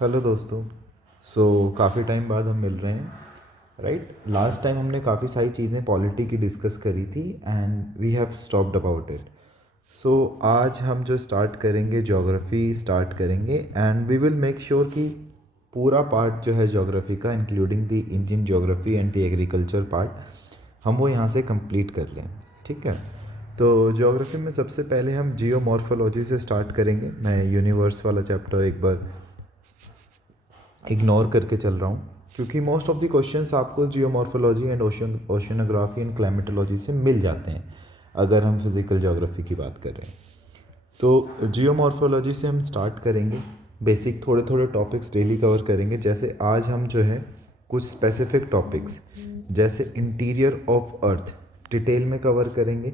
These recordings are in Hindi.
हेलो दोस्तों। काफ़ी टाइम बाद हम मिल रहे हैं, राइट। लास्ट टाइम हमने काफ़ी सारी चीज़ें पॉलिटी की डिस्कस करी थी and we have stopped about it. आज हम जो स्टार्ट करेंगे, ज्योग्राफी स्टार्ट करेंगे and we will make sure कि पूरा पार्ट जो है ज्योग्राफी का, including the Indian geography and the agriculture part, हम वो यहाँ से कंप्लीट कर लें। ठीक है। तो ज्योग्राफी में सबसे पहले हम जियोमॉर्फोलॉजी से स्टार्ट करेंगे। मैं यूनिवर्स वाला चैप्टर एक बार इग्नोर करके चल रहा हूँ, क्योंकि मोस्ट ऑफ द क्वेश्चंस आपको geomorphology and oceanography and climatology से मिल जाते हैं अगर हम फिज़िकल ज्योग्राफी की बात कर रहे हैं। तो जियोमॉर्फोलॉजी से हम स्टार्ट करेंगे। बेसिक थोड़े थोड़े टॉपिक्स डेली कवर करेंगे। जैसे आज हम जो है कुछ स्पेसिफिक टॉपिक्स जैसे इंटीरियर ऑफ अर्थ डिटेल में कवर करेंगे।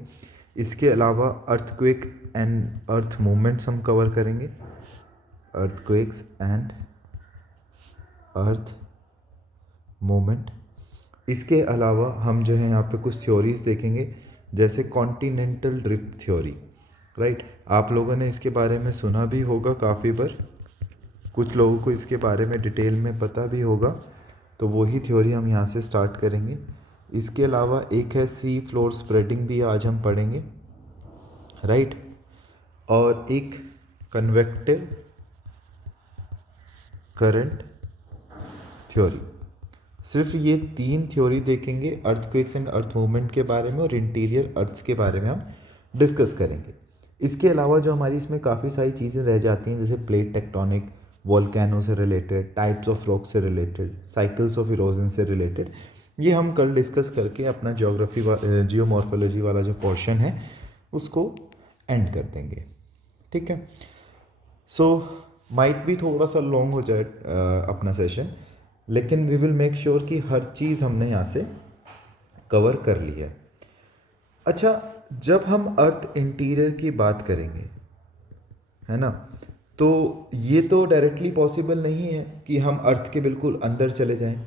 इसके अलावा अर्थक्वेक एंड अर्थ मूवमेंट्स हम कवर करेंगे, अर्थक्वेक्स एंड अर्थ मोमेंट। इसके अलावा हम जो है यहाँ पे कुछ थ्योरीज देखेंगे, जैसे कॉन्टिनेंटल ड्रिफ्ट थ्योरी, राइट। आप लोगों ने इसके बारे में सुना भी होगा काफ़ी बार, कुछ लोगों को इसके बारे में डिटेल में पता भी होगा। तो वही थ्योरी हम यहाँ से स्टार्ट करेंगे। इसके अलावा एक है सी फ्लोर स्प्रेडिंग, भी आज हम पढ़ेंगे, राइट। और एक कन्वेक्टिव करंट थ्योरी। सिर्फ ये 3 थ्योरी देखेंगे, अर्थक्वेक्स एंड अर्थ मूवमेंट के बारे में और इंटीरियर अर्थ्स के बारे में हम डिस्कस करेंगे। इसके अलावा जो हमारी इसमें काफ़ी सारी चीज़ें रह जाती हैं, जैसे प्लेट टेक्टोनिक, वोल्केनो से रिलेटेड, टाइप्स ऑफ रॉक से रिलेटेड, साइकिल्स ऑफ इरोजन से रिलेटेड, ये हम कल डिस्कस करके अपना जियोमॉर्फोलॉजी वाला जो पोर्शन है उसको एंड कर देंगे। ठीक है। माइट भी थोड़ा सा लॉन्ग हो जाए अपना सेशन, लेकिन वी विल मेक श्योर कि हर चीज़ हमने यहाँ से कवर कर ली है। अच्छा, जब हम अर्थ इंटीरियर की बात करेंगे, है ना, तो ये तो डायरेक्टली पॉसिबल नहीं है कि हम अर्थ के बिल्कुल अंदर चले जाएं।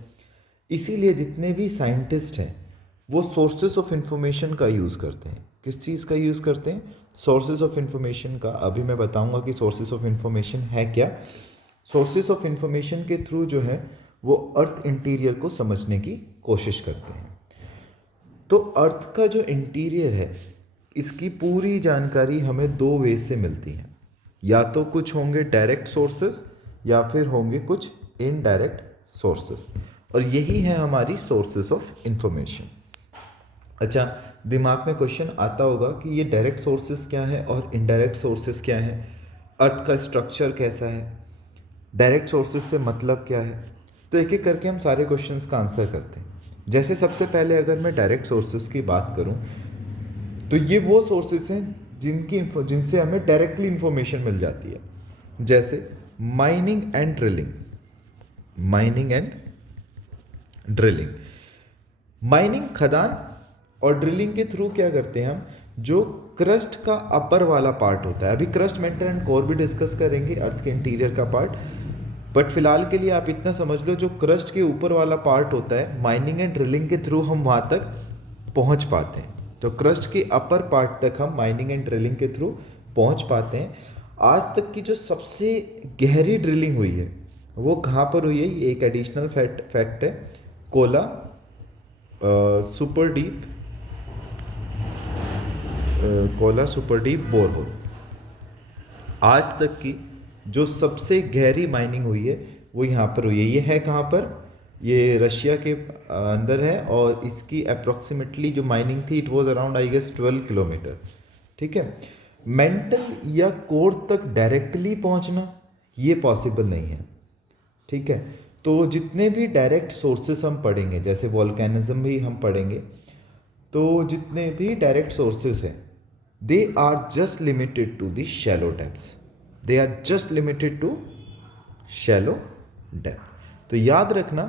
इसीलिए जितने भी साइंटिस्ट हैं वो सोर्सेस ऑफ इंफॉर्मेशन का यूज़ करते हैं। किस चीज़ का यूज़ करते हैं? सोर्सेज ऑफ इंफॉर्मेशन का। अभी मैं बताऊंगा कि सोर्सेज ऑफ इंफॉर्मेशन है क्या। सोर्सेज ऑफ इंफॉर्मेशन के थ्रू जो है वो अर्थ इंटीरियर को समझने की कोशिश करते हैं। तो अर्थ का जो इंटीरियर है, इसकी पूरी जानकारी हमें 2 वे से मिलती है। या तो कुछ होंगे डायरेक्ट सोर्सेस या फिर होंगे कुछ इनडायरेक्ट सोर्सेस, और यही है हमारी सोर्सेस ऑफ इंफॉर्मेशन। अच्छा, दिमाग में क्वेश्चन आता होगा कि ये डायरेक्ट सोर्सेस क्या है और इनडायरेक्ट सोर्सेस क्या है, अर्थ का स्ट्रक्चर कैसा है, डायरेक्ट सोर्सेज से मतलब क्या है। तो एक एक करके हम सारे क्वेश्चंस का आंसर करते हैं। जैसे सबसे पहले अगर मैं डायरेक्ट सोर्सेज की बात करूं, तो ये वो सोर्सेज हैं जिनसे हमें डायरेक्टली इंफॉर्मेशन मिल जाती है। जैसे mining and drilling. Mining and drilling, mining खदान, और ड्रिलिंग के थ्रू क्या करते हैं हम, जो क्रस्ट का अपर वाला पार्ट होता है, अभी क्रस्ट मेंटल एंड कोर भी डिस्कस करेंगे, अर्थ के इंटीरियर का पार्ट, बट फिलहाल के लिए आप इतना समझ लो, जो क्रस्ट के ऊपर वाला पार्ट होता है, माइनिंग एंड ड्रिलिंग के थ्रू हम वहाँ तक पहुँच पाते हैं। तो क्रस्ट के अपर पार्ट तक हम माइनिंग एंड ड्रिलिंग के थ्रू पहुँच पाते हैं। आज तक की जो सबसे गहरी ड्रिलिंग हुई है वो कहाँ पर हुई है, ये एक एडिशनल फैक्ट है, Kola super deep Kola super deep borehole. आज तक की जो सबसे गहरी माइनिंग हुई है वो यहाँ पर हुई है। ये है कहाँ पर, ये रशिया के अंदर है, और इसकी अप्रोक्सीमेटली जो माइनिंग थी, it was around I guess 12 kilometre. ठीक है। मेंटल या कोर तक डायरेक्टली पहुँचना ये पॉसिबल नहीं है। ठीक है। तो जितने भी डायरेक्ट सोर्सेस हम पढ़ेंगे, जैसे वॉल्केनिज्म भी हम पढ़ेंगे, तो जितने भी डायरेक्ट सोर्सेस हैं, they are just limited to the shallow depths. They are just limited to shallow depth. तो याद रखना,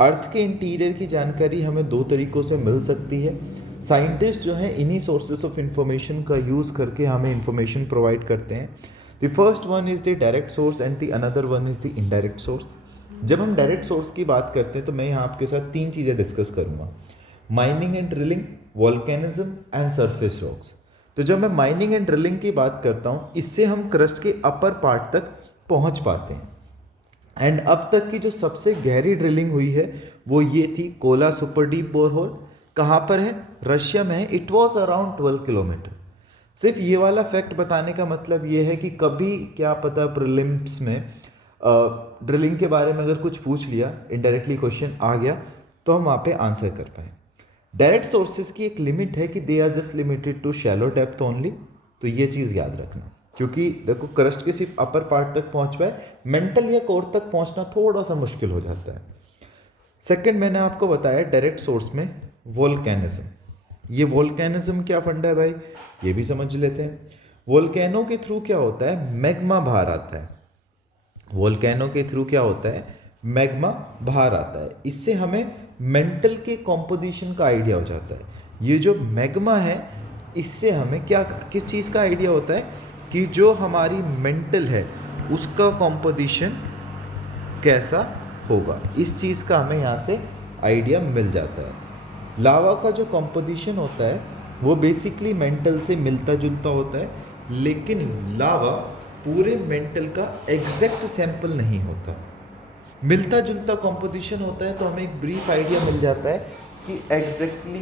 अर्थ के इंटीरियर की जानकारी हमें 2 तरीकों से मिल सकती है। साइंटिस्ट जो हैं इन्हीं सोर्सेस ऑफ इंफॉर्मेशन का यूज़ करके हमें इंफॉर्मेशन प्रोवाइड करते हैं। The first one is the direct source and the another one is the indirect source. जब हम डायरेक्ट सोर्स की बात करते हैं तो मैं यहाँ आपके साथ 3 चीज़ें डिस्कस करूँगा, mining and drilling, volcanism and surface rocks. तो जब मैं माइनिंग एंड ड्रिलिंग की बात करता हूँ, इससे हम क्रस्ट के अपर पार्ट तक पहुंच पाते हैं। एंड अब तक की जो सबसे गहरी ड्रिलिंग हुई है वो ये थी कोला सुपर डीप बोरहोल। कहाँ पर है? रशिया में है। It was around 12 kilometre. सिर्फ ये वाला फैक्ट बताने का मतलब ये है कि कभी क्या पता प्रीलिम्स में ड्रिलिंग के बारे में अगर कुछ पूछ लिया, इनडायरेक्टली क्वेश्चन आ गया, तो हम वहाँ पे आंसर कर पाए। डायरेक्ट सोर्सेज की एक लिमिट है कि they are just limited to shallow depth only, तो ये चीज़ याद रखना, क्योंकि देखो क्रस्ट के सिर्फ अपर पार्ट तक पहुंच पाए, मेंटल या कोर तक पहुंचना थोड़ा सा मुश्किल हो जाता है। सेकंड मैंने आपको बताया डायरेक्ट सोर्स में वोल्केनिज्म। ये वोल्केनिज्म क्या फंडा है भाई, ये भी समझ लेते हैं। वोल्केनो के थ्रू क्या होता है? मैग्मा बाहर आता है। वोल्केनो के थ्रू क्या होता है? मैग्मा बाहर आता है। इससे हमें मेंटल के कॉम्पोजिशन का आइडिया हो जाता है। ये जो मैग्मा है इससे हमें क्या, किस चीज़ का आइडिया होता है कि जो हमारी मेंटल है उसका कॉम्पोजिशन कैसा होगा, इस चीज़ का हमें यहाँ से आइडिया मिल जाता है। लावा का जो कॉम्पोजिशन होता है वो बेसिकली मेंटल से मिलता जुलता होता है, लेकिन लावा पूरे मेंटल का एग्जैक्ट सैंपल नहीं होता, मिलता जुलता कॉम्पोजिशन होता है। तो हमें एक ब्रीफ आइडिया मिल जाता है कि एग्जैक्टली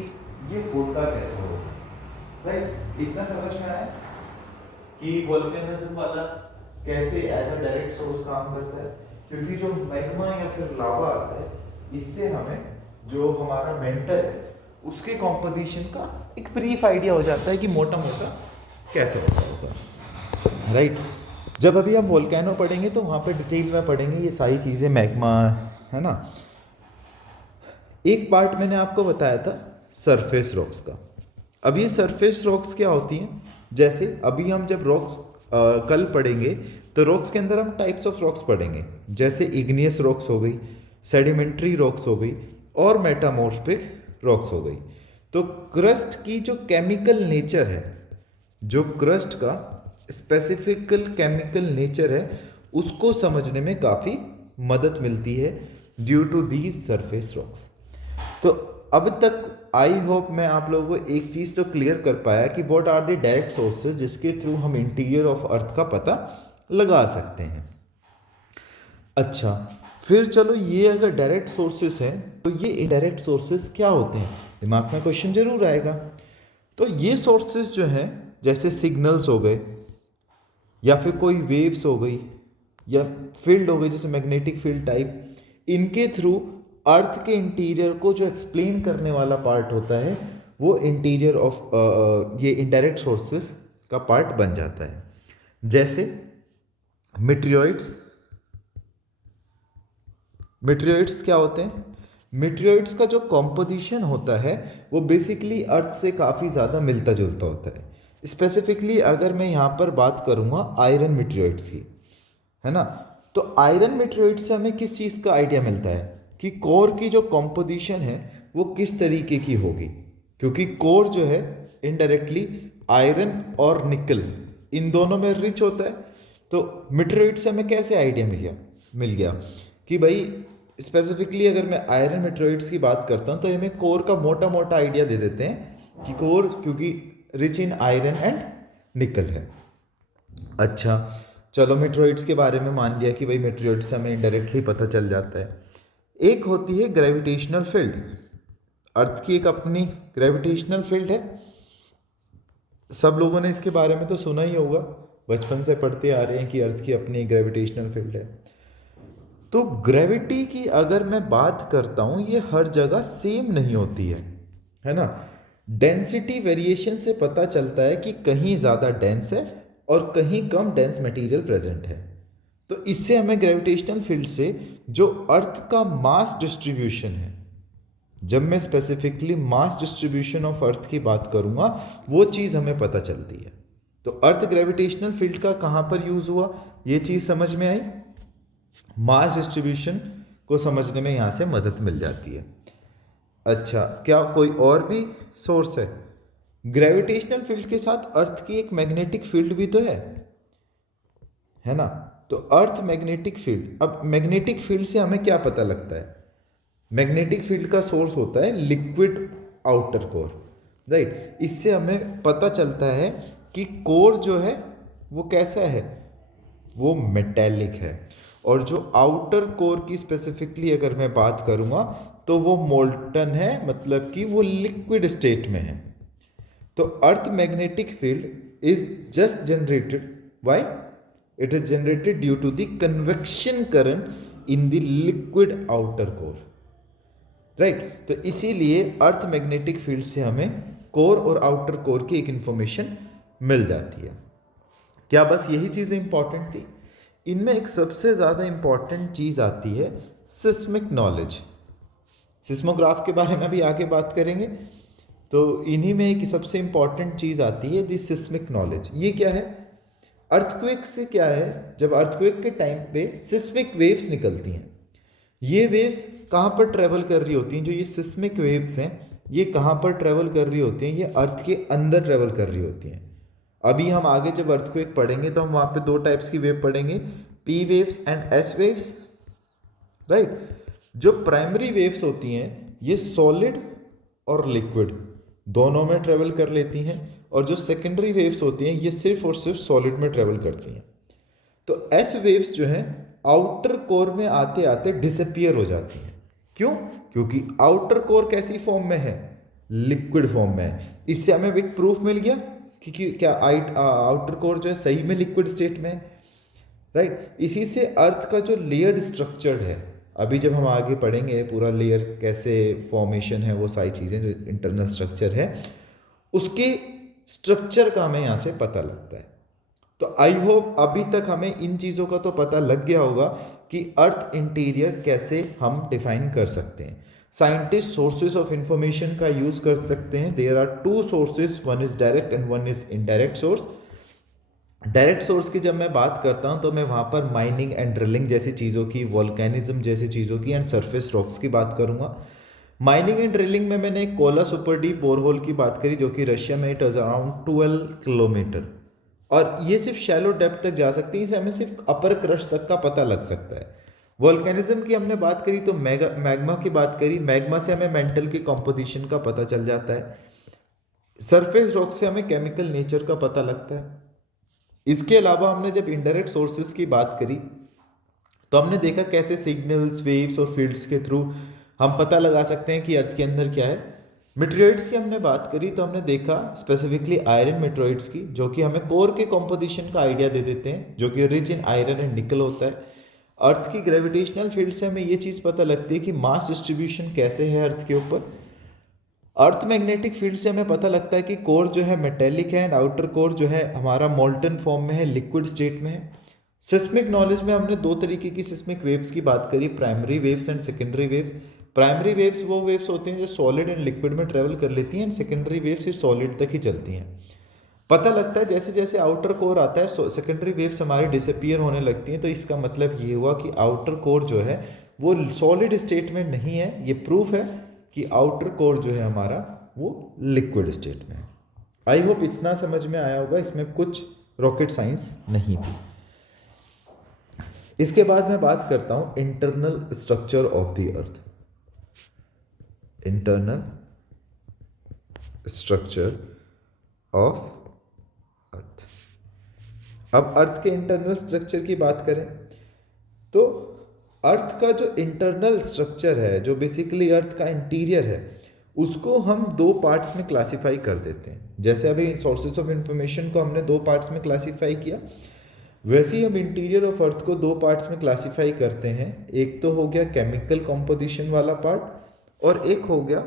ये होता कैसा होगा। राइट, इतना समझ में आया कि वोल्केनिज्म वाला कैसे एज अ डायरेक्ट सोर्स काम करता है, क्योंकि जो मैग्मा या फिर लावा आता है इससे हमें जो हमारा मेंटल है उसके कॉम्पोजिशन का एक ब्रीफ आइडिया हो जाता है कि मोटा मोटा कैसे होता होगा। राइट, जब अभी हम वोल्केनो पढ़ेंगे तो वहाँ पे डिटेल में पढ़ेंगे ये सारी चीज़ें, मैग्मा, है ना। एक पार्ट मैंने आपको बताया था सरफेस रॉक्स का। अब ये सरफेस रॉक्स क्या होती हैं? जैसे अभी हम जब रॉक्स कल पढ़ेंगे तो रॉक्स के अंदर हम टाइप्स ऑफ रॉक्स पढ़ेंगे, जैसे इग्नियस रॉक्स हो गई, सेडिमेंट्री रॉक्स हो गई और मेटामॉर्फिक रॉक्स हो गई। तो क्रस्ट की जो केमिकल नेचर है, जो क्रस्ट का स्पेसिफिकल केमिकल नेचर है, उसको समझने में काफ़ी मदद मिलती है due to these surface rocks. तो अब तक आई होप मैं आप लोगों को एक चीज़ तो क्लियर कर पाया कि what are the direct sources जिसके थ्रू हम इंटीरियर ऑफ अर्थ का पता लगा सकते हैं। अच्छा, फिर चलो ये अगर डायरेक्ट सोर्सेस हैं तो ये इनडायरेक्ट सोर्सेस क्या होते हैं, दिमाग में क्वेश्चन जरूर आएगा। तो ये सोर्सेस जो हैं जैसे सिग्नल्स हो गए या फिर कोई वेव्स हो गई या फील्ड हो गई जैसे मैग्नेटिक फील्ड टाइप, इनके थ्रू अर्थ के इंटीरियर को जो एक्सप्लेन करने वाला पार्ट होता है वो इंटीरियर ऑफ ये इनडायरेक्ट सोर्सेस का पार्ट बन जाता है। जैसे मीटेरोइड्स क्या होते हैं? मीटेरोइड्स का जो कॉम्पोजिशन होता है वो बेसिकली अर्थ से काफ़ी ज़्यादा मिलता जुलता होता है। स्पेसिफिकली अगर मैं यहाँ पर बात करूँगा आयरन मीटेरोइड्स की, है ना, तो आयरन मीटेरोइड से हमें किस चीज़ का आइडिया मिलता है कि कोर की जो कॉम्पोजिशन है वो किस तरीके की होगी, क्योंकि कोर जो है इनडायरेक्टली आयरन और निकल इन दोनों में रिच होता है। तो मीटेरोइड से हमें कैसे आइडिया मिल गया कि भाई स्पेसिफिकली अगर मैं आयरन मीटेरोइड्स की बात करता हूँ तो हमें कोर का मोटा मोटा आइडिया दे देते हैं कि कोर क्योंकि रिच इन आयरन एंड निकल है। अच्छा चलो, मीटेरोइड्स के बारे में मान लिया कि भाई मीटेरोइड्स से हमें इनडायरेक्टली पता चल जाता है। एक होती है ग्रेविटेशनल फील्ड। अर्थ की एक अपनी ग्रेविटेशनल फील्ड है, सब लोगों ने इसके बारे में तो सुना ही होगा, बचपन से पढ़ते आ रहे हैं कि अर्थ की अपनी ग्रेविटेशनल फील्ड है। तो ग्रेविटी की अगर मैं बात करता हूँ ये हर जगह सेम नहीं होती है ना। डेंसिटी वेरिएशन से पता चलता है कि कहीं ज़्यादा डेंस है और कहीं कम डेंस मटेरियल प्रेजेंट है। तो इससे हमें ग्रेविटेशनल फील्ड से जो अर्थ का मास डिस्ट्रीब्यूशन है, जब मैं specifically mass distribution of earth की बात करूँगा वो चीज़ हमें पता चलती है। तो अर्थ ग्रेविटेशनल फील्ड का कहाँ पर यूज़ हुआ ये चीज़ समझ में आई, मास डिस्ट्रीब्यूशन को समझने में यहाँ से मदद मिल जाती है। अच्छा, क्या कोई और भी सोर्स है? ग्रेविटेशनल फील्ड के साथ अर्थ की एक मैग्नेटिक फील्ड भी तो है ना। तो अर्थ मैग्नेटिक फील्ड, अब मैग्नेटिक फील्ड से हमें क्या पता लगता है? मैग्नेटिक फील्ड का सोर्स होता है लिक्विड आउटर कोर, राइट। इससे हमें पता चलता है कि कोर जो है वो कैसा है, वो मेटेलिक है, और जो आउटर कोर की स्पेसिफिकली अगर मैं बात करूँगा तो वो मोल्टन है, मतलब कि वो लिक्विड स्टेट में है। तो earth magnetic field is just generated, why? It is generated due to the convection current in the liquid outer core, right. तो इसीलिए अर्थ मैग्नेटिक फील्ड से हमें कोर और आउटर कोर की एक इंफॉर्मेशन मिल जाती है। क्या बस यही चीज़ें इंपॉर्टेंट थी? इनमें एक सबसे ज़्यादा इंपॉर्टेंट चीज़ आती है सिस्मिक नॉलेज। सिस्मोग्राफ के बारे में भी आगे बात करेंगे, तो इन्हीं में एक सबसे इंपॉर्टेंट चीज़ आती है दी सिस्मिक नॉलेज। ये क्या है? अर्थक्वेक से क्या है, जब अर्थक्वेक के टाइम पे सिस्मिक वेव्स निकलती हैं, ये वेव्स कहाँ पर ट्रेवल कर रही होती हैं? जो ये सिस्मिक वेव्स हैं ये कहाँ पर ट्रेवल कर रही होती हैं? ये अर्थ के अंदर ट्रेवल कर रही होती हैं। अभी हम आगे जब अर्थक्वेक पढ़ेंगे तो हम वहाँ पे दो टाइप्स की वेव पढ़ेंगे, P waves and S waves, right. जो प्राइमरी वेव्स होती हैं ये सॉलिड और लिक्विड दोनों में ट्रेवल कर लेती हैं, और जो सेकेंडरी वेव्स होती हैं ये सिर्फ और सिर्फ सॉलिड में ट्रेवल करती हैं। तो एस वेव्स जो हैं आउटर कोर में आते आते डिसअपियर हो जाती हैं। क्यों? क्योंकि आउटर कोर कैसी फॉर्म में है? लिक्विड फॉर्म में है। इससे हमें एक प्रूफ मिल गया कि क्या आउटर कोर जो है सही में लिक्विड स्टेट में है, राइट। इसी से अर्थ का जो लेयर्ड स्ट्रक्चर्ड है, अभी जब हम आगे पढ़ेंगे पूरा लेयर कैसे फॉर्मेशन है, वो सारी चीज़ें जो इंटरनल स्ट्रक्चर है उसके स्ट्रक्चर का हमें यहाँ से पता लगता है। तो आई होप अभी तक हमें इन चीज़ों का तो पता लग गया होगा कि अर्थ इंटीरियर कैसे हम डिफाइन कर सकते हैं। साइंटिस्ट सोर्सेज ऑफ इंफॉर्मेशन का यूज़ कर सकते हैं। There are two sources, one is direct and one is indirect source. Direct source की जब मैं बात करता हूं तो मैं वहां पर माइनिंग एंड ड्रिलिंग जैसी चीज़ों की, वोल्केनिज्म जैसी चीज़ों की एंड सरफेस रॉक्स की बात करूंगा। माइनिंग एंड ड्रिलिंग में मैंने कोला सुपर डीप बोरहोल की बात करी जो कि रशिया में इट इज अराउंड 12 किलोमीटर, और ये सिर्फ शैलो डेप्थ तक जा सकती है, इसे हमें सिर्फ अपर क्रस्ट तक का पता लग सकता है। वोल्केनिज्म की हमने बात करी तो मैग्मा की बात करी, मैग्मा से हमें मेंटल की कॉम्पोजिशन का पता चल जाता है। सरफेस रॉक से हमें केमिकल नेचर का पता लगता है। इसके अलावा हमने जब इनडायरेक्ट सोर्सेज की बात करी तो हमने देखा कैसे सिग्नल्स, वेव्स और फील्ड्स के थ्रू हम पता लगा सकते हैं कि अर्थ के अंदर क्या है। मेटेरॉइड्स की हमने बात करी तो हमने देखा स्पेसिफिकली आयरन मेटेरॉइड्स की, जो कि हमें कोर के कॉम्पोजिशन का आइडिया दे देते हैं, जो कि रिच इन आयरन एंड निकल होता है। अर्थ की ग्रेविटेशनल फील्ड से हमें ये चीज़ पता लगती है कि मास डिस्ट्रीब्यूशन कैसे है अर्थ के ऊपर। अर्थ मैग्नेटिक फील्ड से हमें पता लगता है कि कोर जो है मेटेलिक है एंड आउटर कोर जो है हमारा मोल्टन फॉर्म में है, लिक्विड स्टेट में है। सिस्मिक नॉलेज में हमने दो तरीके की सिस्मिक वेव्स की बात करी, primary waves and secondary waves. Primary waves वो वेव्स होती हैं जो सॉलिड एंड लिक्विड में ट्रेवल कर लेती हैं, एंड सेकेंडरी वेव्स सिर्फ सॉलिड तक ही चलती हैं। पता लगता है जैसे जैसे आउटर कोर आता है सेकेंडरी वेव्स हमारी डिसअपियर होने लगती हैं, तो इसका मतलब ये हुआ कि आउटर कोर जो है वो सॉलिड स्टेट में नहीं है। ये प्रूफ है कि आउटर कोर जो है हमारा वो लिक्विड स्टेट में है। आई होप इतना समझ में आया होगा, इसमें कुछ रॉकेट साइंस नहीं थी। इसके बाद मैं बात करता हूं internal structure of the earth. Internal structure of earth. अब अर्थ के इंटरनल स्ट्रक्चर की बात करें तो अर्थ का जो इंटरनल स्ट्रक्चर है, जो बेसिकली अर्थ का इंटीरियर है, उसको हम दो पार्ट्स में क्लासिफाई कर देते हैं। जैसे अभी सोर्सेज ऑफ इंफॉर्मेशन को हमने दो पार्ट्स में क्लासिफाई किया, वैसे ही हम इंटीरियर ऑफ अर्थ को दो पार्ट्स में क्लासिफाई करते हैं। एक तो हो गया केमिकल कॉम्पोजिशन वाला पार्ट और एक हो गया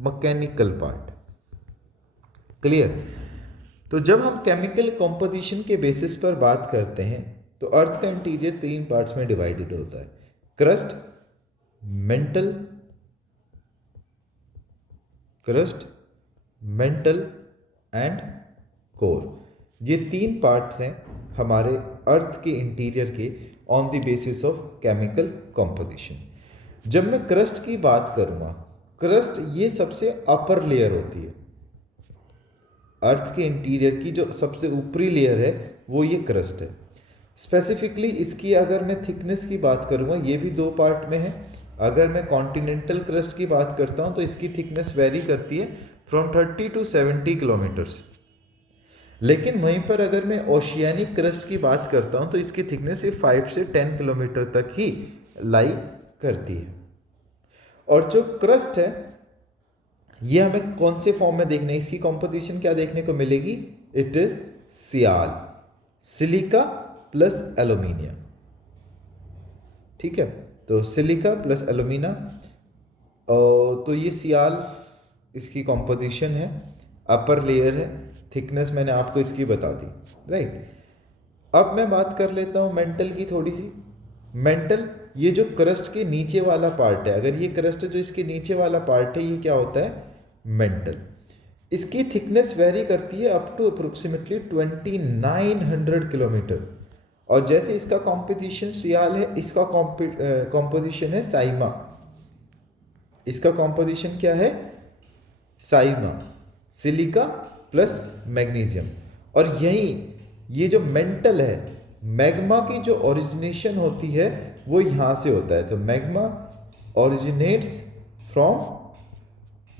मैकेनिकल पार्ट। क्लियर? तो जब हम केमिकल कॉम्पोजिशन के बेसिस पर बात करते हैं तो अर्थ का इंटीरियर तीन पार्ट्स में डिवाइडेड होता है, क्रस्ट, मेंटल एंड कोर। ये तीन पार्ट्स हैं हमारे अर्थ के इंटीरियर के on the basis of chemical composition. जब मैं क्रस्ट की बात करूंगा, क्रस्ट ये सबसे अपर लेयर होती है अर्थ के इंटीरियर की, जो सबसे ऊपरी लेयर है वो ये क्रस्ट है। स्पेसिफिकली इसकी अगर मैं थिकनेस की बात करूंगा, ये भी दो पार्ट में है। अगर मैं कॉन्टिनेंटल क्रस्ट की बात करता हूं तो इसकी थिकनेस वेरी करती है फ्रॉम 30 to 70 किलोमीटर्स। लेकिन वहीं पर अगर मैं ओशियानिक क्रस्ट की बात करता हूँ तो इसकी थिकनेस सिर्फ 5 से 10 किलोमीटर तक ही लाई करती है। और जो क्रस्ट है ये हमें कौन से फॉर्म में देखना है, इसकी कॉम्पोजिशन क्या देखने को मिलेगी, it is sial, silica plus aluminium. ठीक है, तो सिलिका प्लस एल्यूमिना, तो ये सियाल इसकी कॉम्पोजिशन है, अपर लेयर है, थिकनेस मैंने आपको इसकी बता दी, राइट। अब मैं बात कर लेता हूँ मेंटल की थोड़ी सी। मेंटल, ये जो क्रस्ट के नीचे वाला पार्ट है, अगर ये क्रस्ट जो इसके नीचे वाला पार्ट है ये क्या होता है, मेंटल। इसकी थिकनेस वेरी करती है अप टू अप्रोक्सीमेटली 2900 किलोमीटर। और जैसे इसका कॉम्पोजिशन सियाल है, इसका कॉम्पोजिशन है साइमा। इसका कॉम्पोजिशन क्या है, साइमा, सिलिका प्लस मैग्नीशियम। और यही ये जो मेंटल है, मैग्मा की जो ओरिजिनेशन होती है वो यहाँ से होता है। तो मैग्मा ओरिजिनेट्स फ्रॉम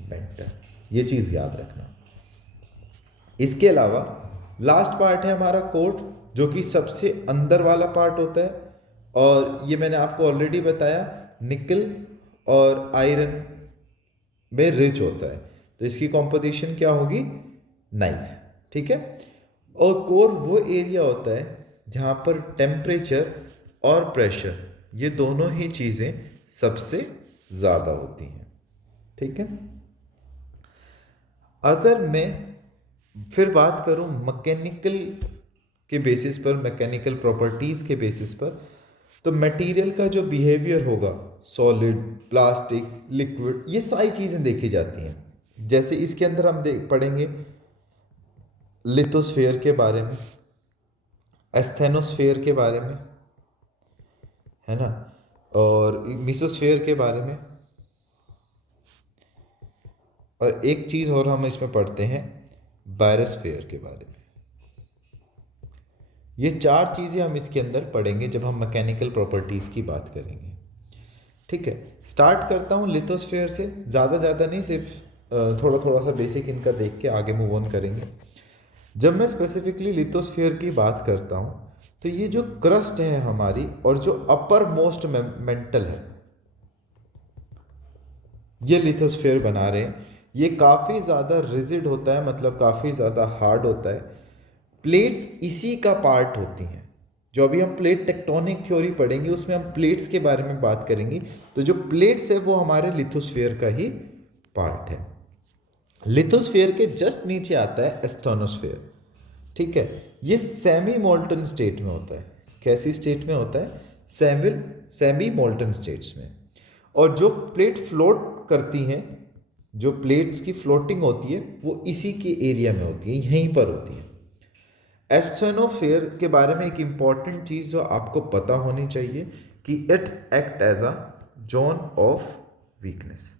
मेंटल, ये चीज़ याद रखना। इसके अलावा लास्ट पार्ट है हमारा कोर, जो कि सबसे अंदर वाला पार्ट होता है। और ये मैंने आपको ऑलरेडी बताया, निकल और आयरन में रिच होता है। तो इसकी कॉम्पोजिशन क्या होगी, नाइफ। ठीक है, और कोर वो एरिया होता है जहाँ पर टेम्परेचर और प्रेशर ये दोनों ही चीज़ें सबसे ज़्यादा होती हैं। ठीक है, अगर मैं फिर बात करूं मैकेनिकल के बेसिस पर, मैकेनिकल प्रॉपर्टीज़ के बेसिस पर, तो मटेरियल का जो बिहेवियर होगा, सॉलिड, प्लास्टिक, लिक्विड, ये सारी चीज़ें देखी जाती हैं। जैसे इसके अंदर हम देख पढ़ेंगे लिथोस्फीयर के बारे में, एस्थेनोस्फीयर के बारे में, है ना, और मीसोस्फीयर के बारे में, और एक चीज़ और हम इसमें पढ़ते हैं बायोस्फीयर के बारे में। ये 4 चीज़ें हम इसके अंदर पढ़ेंगे जब हम मैकेनिकल प्रॉपर्टीज़ की बात करेंगे। ठीक है, स्टार्ट करता हूँ लिथोस्फीयर से, ज़्यादा नहीं, सिर्फ थोड़ा थोड़ा सा बेसिक इनका देख के आगे मूव ऑन करेंगे। जब मैं स्पेसिफिकली लिथोस्फीयर की बात करता हूँ तो ये जो क्रस्ट है हमारी और जो अपर मोस्ट मेंटल है, ये लिथोस्फीयर बना रहे हैं। ये काफ़ी ज़्यादा रिजिड होता है, मतलब काफ़ी ज़्यादा हार्ड होता है। प्लेट्स इसी का पार्ट होती हैं। जो अभी हम प्लेट टेक्टोनिक थ्योरी पढ़ेंगे उसमें हम प्लेट्स के बारे में बात करेंगे। तो जो प्लेट्स है वो हमारे लिथोस्फीयर का ही पार्ट है। लिथोस्फीयर के जस्ट नीचे आता है एस्थेनोस्फीयर। ठीक है, ये सेमी मोल्टन स्टेट में होता है। कैसी स्टेट में होता है, सेमी मोल्टन स्टेट्स में। और जो प्लेट फ्लोट करती हैं, जो प्लेट्स की फ्लोटिंग होती है वो इसी के एरिया में होती है, यहीं पर होती है। एस्थेनोस्फीयर के बारे में एक इम्पॉर्टेंट चीज़ जो आपको पता होनी चाहिए कि it act as a zone of weakness.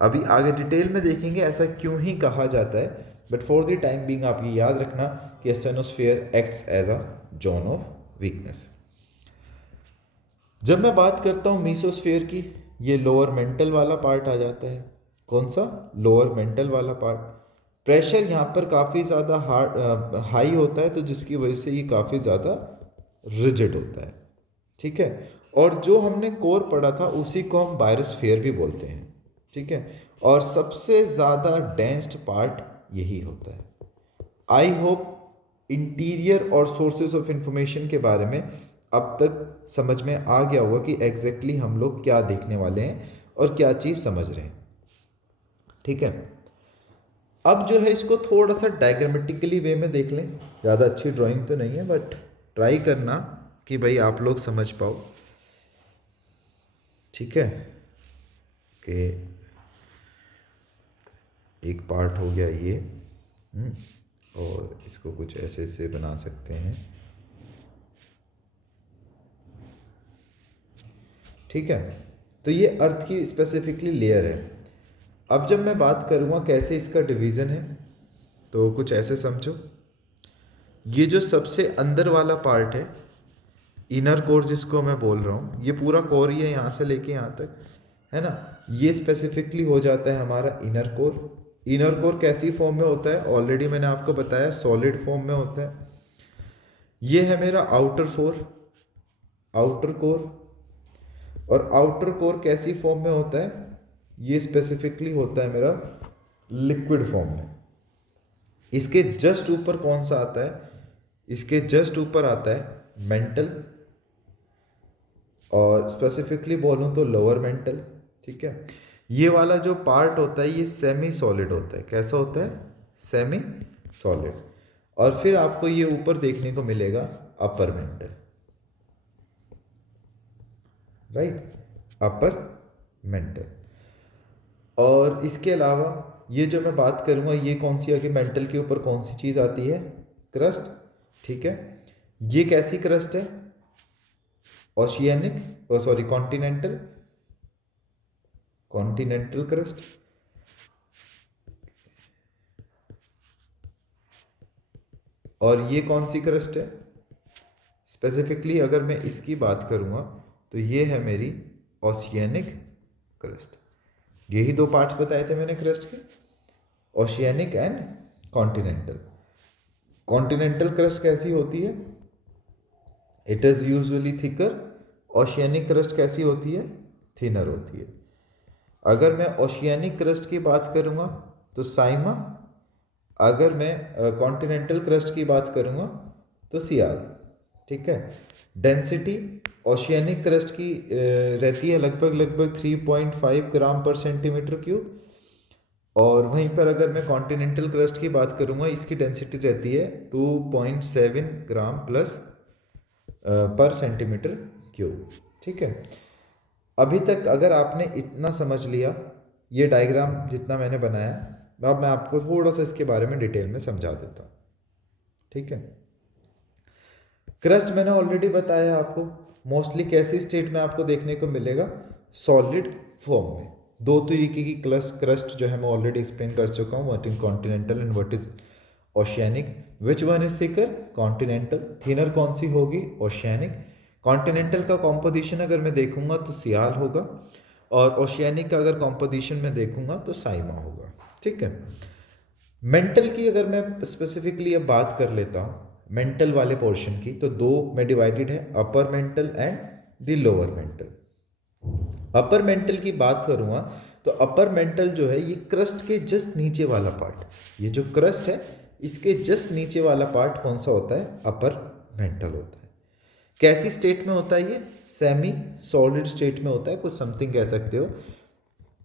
अभी आगे डिटेल में देखेंगे ऐसा क्यों ही कहा जाता है, but for the time being आप ये याद रखना कि asthenosphere acts as a zone of weakness. जब मैं बात करता हूँ मीसोस्फीयर की, ये लोअर मेंटल वाला पार्ट आ जाता है। कौन सा, लोअर मेंटल वाला पार्ट। प्रेशर यहाँ पर काफ़ी ज़्यादा हाई होता है, तो जिसकी वजह से ये काफ़ी ज़्यादा रिजिड होता है। ठीक है, और जो हमने कोर पढ़ा था उसी को हम बायोस्फीयर भी बोलते हैं। ठीक है, और सबसे ज़्यादा डेंस्ड पार्ट यही होता है। आई होप इंटीरियर और सोर्सेज ऑफ इंफॉर्मेशन के बारे में अब तक समझ में आ गया होगा कि एग्जैक्टली हम लोग क्या देखने वाले हैं और क्या चीज़ समझ रहे हैं। ठीक है, अब जो है इसको थोड़ा सा डायग्रामेटिकली वे में देख लें। ज़्यादा अच्छी ड्राइंग तो नहीं है, बट ट्राई करना कि भाई आप लोग समझ पाओ। ठीक है, कि एक पार्ट हो गया ये, और इसको कुछ ऐसे बना सकते हैं। ठीक है, तो ये अर्थ की स्पेसिफिकली लेयर है। अब जब मैं बात करूँगा कैसे इसका डिवीज़न है, तो कुछ ऐसे समझो। ये जो सबसे अंदर वाला पार्ट है, इनर कोर जिसको मैं बोल रहा हूँ, ये पूरा कोर ही है यहाँ से लेके यहाँ तक, है ना। ये स्पेसिफिकली हो जाता है हमारा इनर कोर। इनर कोर कैसी फॉर्म में होता है, ऑलरेडी मैंने आपको बताया सॉलिड फॉर्म में होता है। ये है मेरा आउटर कोर। और आउटर कोर कैसी फॉर्म में होता है, ये स्पेसिफिकली होता है मेरा लिक्विड फॉर्म में। इसके जस्ट ऊपर कौन सा आता है, इसके जस्ट ऊपर आता है मेंटल, और स्पेसिफिकली बोलूं तो लोअर मेंटल। ठीक है, ये वाला जो पार्ट होता है ये सेमी सॉलिड होता है। कैसा होता है, सेमी सॉलिड। और फिर आपको ये ऊपर देखने को मिलेगा upper mantle, right, upper mantle. और इसके अलावा ये जो मैं बात करूंगा, ये कौन सी आगे मेंटल के ऊपर कौन सी चीज आती है, क्रस्ट। ठीक है, ये कैसी क्रस्ट है, ओशियानिक, सॉरी कॉन्टिनेंटल क्रस्ट। और ये कौन सी क्रस्ट है, स्पेसिफिकली अगर मैं इसकी बात करूंगा तो ये है मेरी ओशियानिक क्रस्ट। यही दो पार्ट्स बताए थे मैंने क्रस्ट के, oceanic and continental. Continental crust कैसी होती है, it is usually thicker. Oceanic crust कैसी होती है, थिनर होती है। अगर मैं ओशियानिक क्रस्ट की बात करूंगा तो साइमा, अगर मैं कॉन्टिनेंटल क्रस्ट की बात करूंगा तो सियाल। ठीक है, डेंसिटी ओशियानिक क्रस्ट की रहती है लगभग 3.5 ग्राम पर सेंटीमीटर क्यूब। और वहीं पर अगर मैं कॉन्टिनेंटल क्रस्ट की बात करूंगा, इसकी डेंसिटी रहती है 2.7 ग्राम प्लस पर सेंटीमीटर क्यूब। ठीक है, अभी तक अगर आपने इतना समझ लिया, ये डायग्राम जितना मैंने बनाया, अब मैं आपको थोड़ा सा इसके बारे में डिटेल में समझा देता हूँ। ठीक है, क्रस्ट मैंने ऑलरेडी बताया आपको, मोस्टली कैसी स्टेट में आपको देखने को मिलेगा, सॉलिड फॉर्म में। दो तरीके की क्रस्ट जो है मैं ऑलरेडी एक्सप्लेन कर चुका हूँ, what is continental and what is oceanic. Which one is thicker, continental. Thinner कौन सी होगी, ओशियानिक। कॉन्टिनेंटल का कॉम्पोजिशन अगर मैं देखूंगा तो सियाल होगा, और ओशियानिक का अगर कॉम्पोजिशन में देखूंगा तो साइमा होगा। ठीक है, मेंटल की अगर मैं स्पेसिफिकली अब बात कर लेता हूँ मेंटल वाले पोर्शन की, तो दो में डिवाइडेड है, upper mantle and the lower mental. Upper mantle की बात करूंगा तो अपर मेंटल जो है ये क्रस्ट के जस्ट नीचे वाला पार्ट, ये जो क्रस्ट है इसके जस्ट नीचे वाला पार्ट कौन सा होता है, अपर मेंटल होता है। कैसी स्टेट में होता है ये, सेमी सॉलिड स्टेट में होता है, कुछ समथिंग कह सकते हो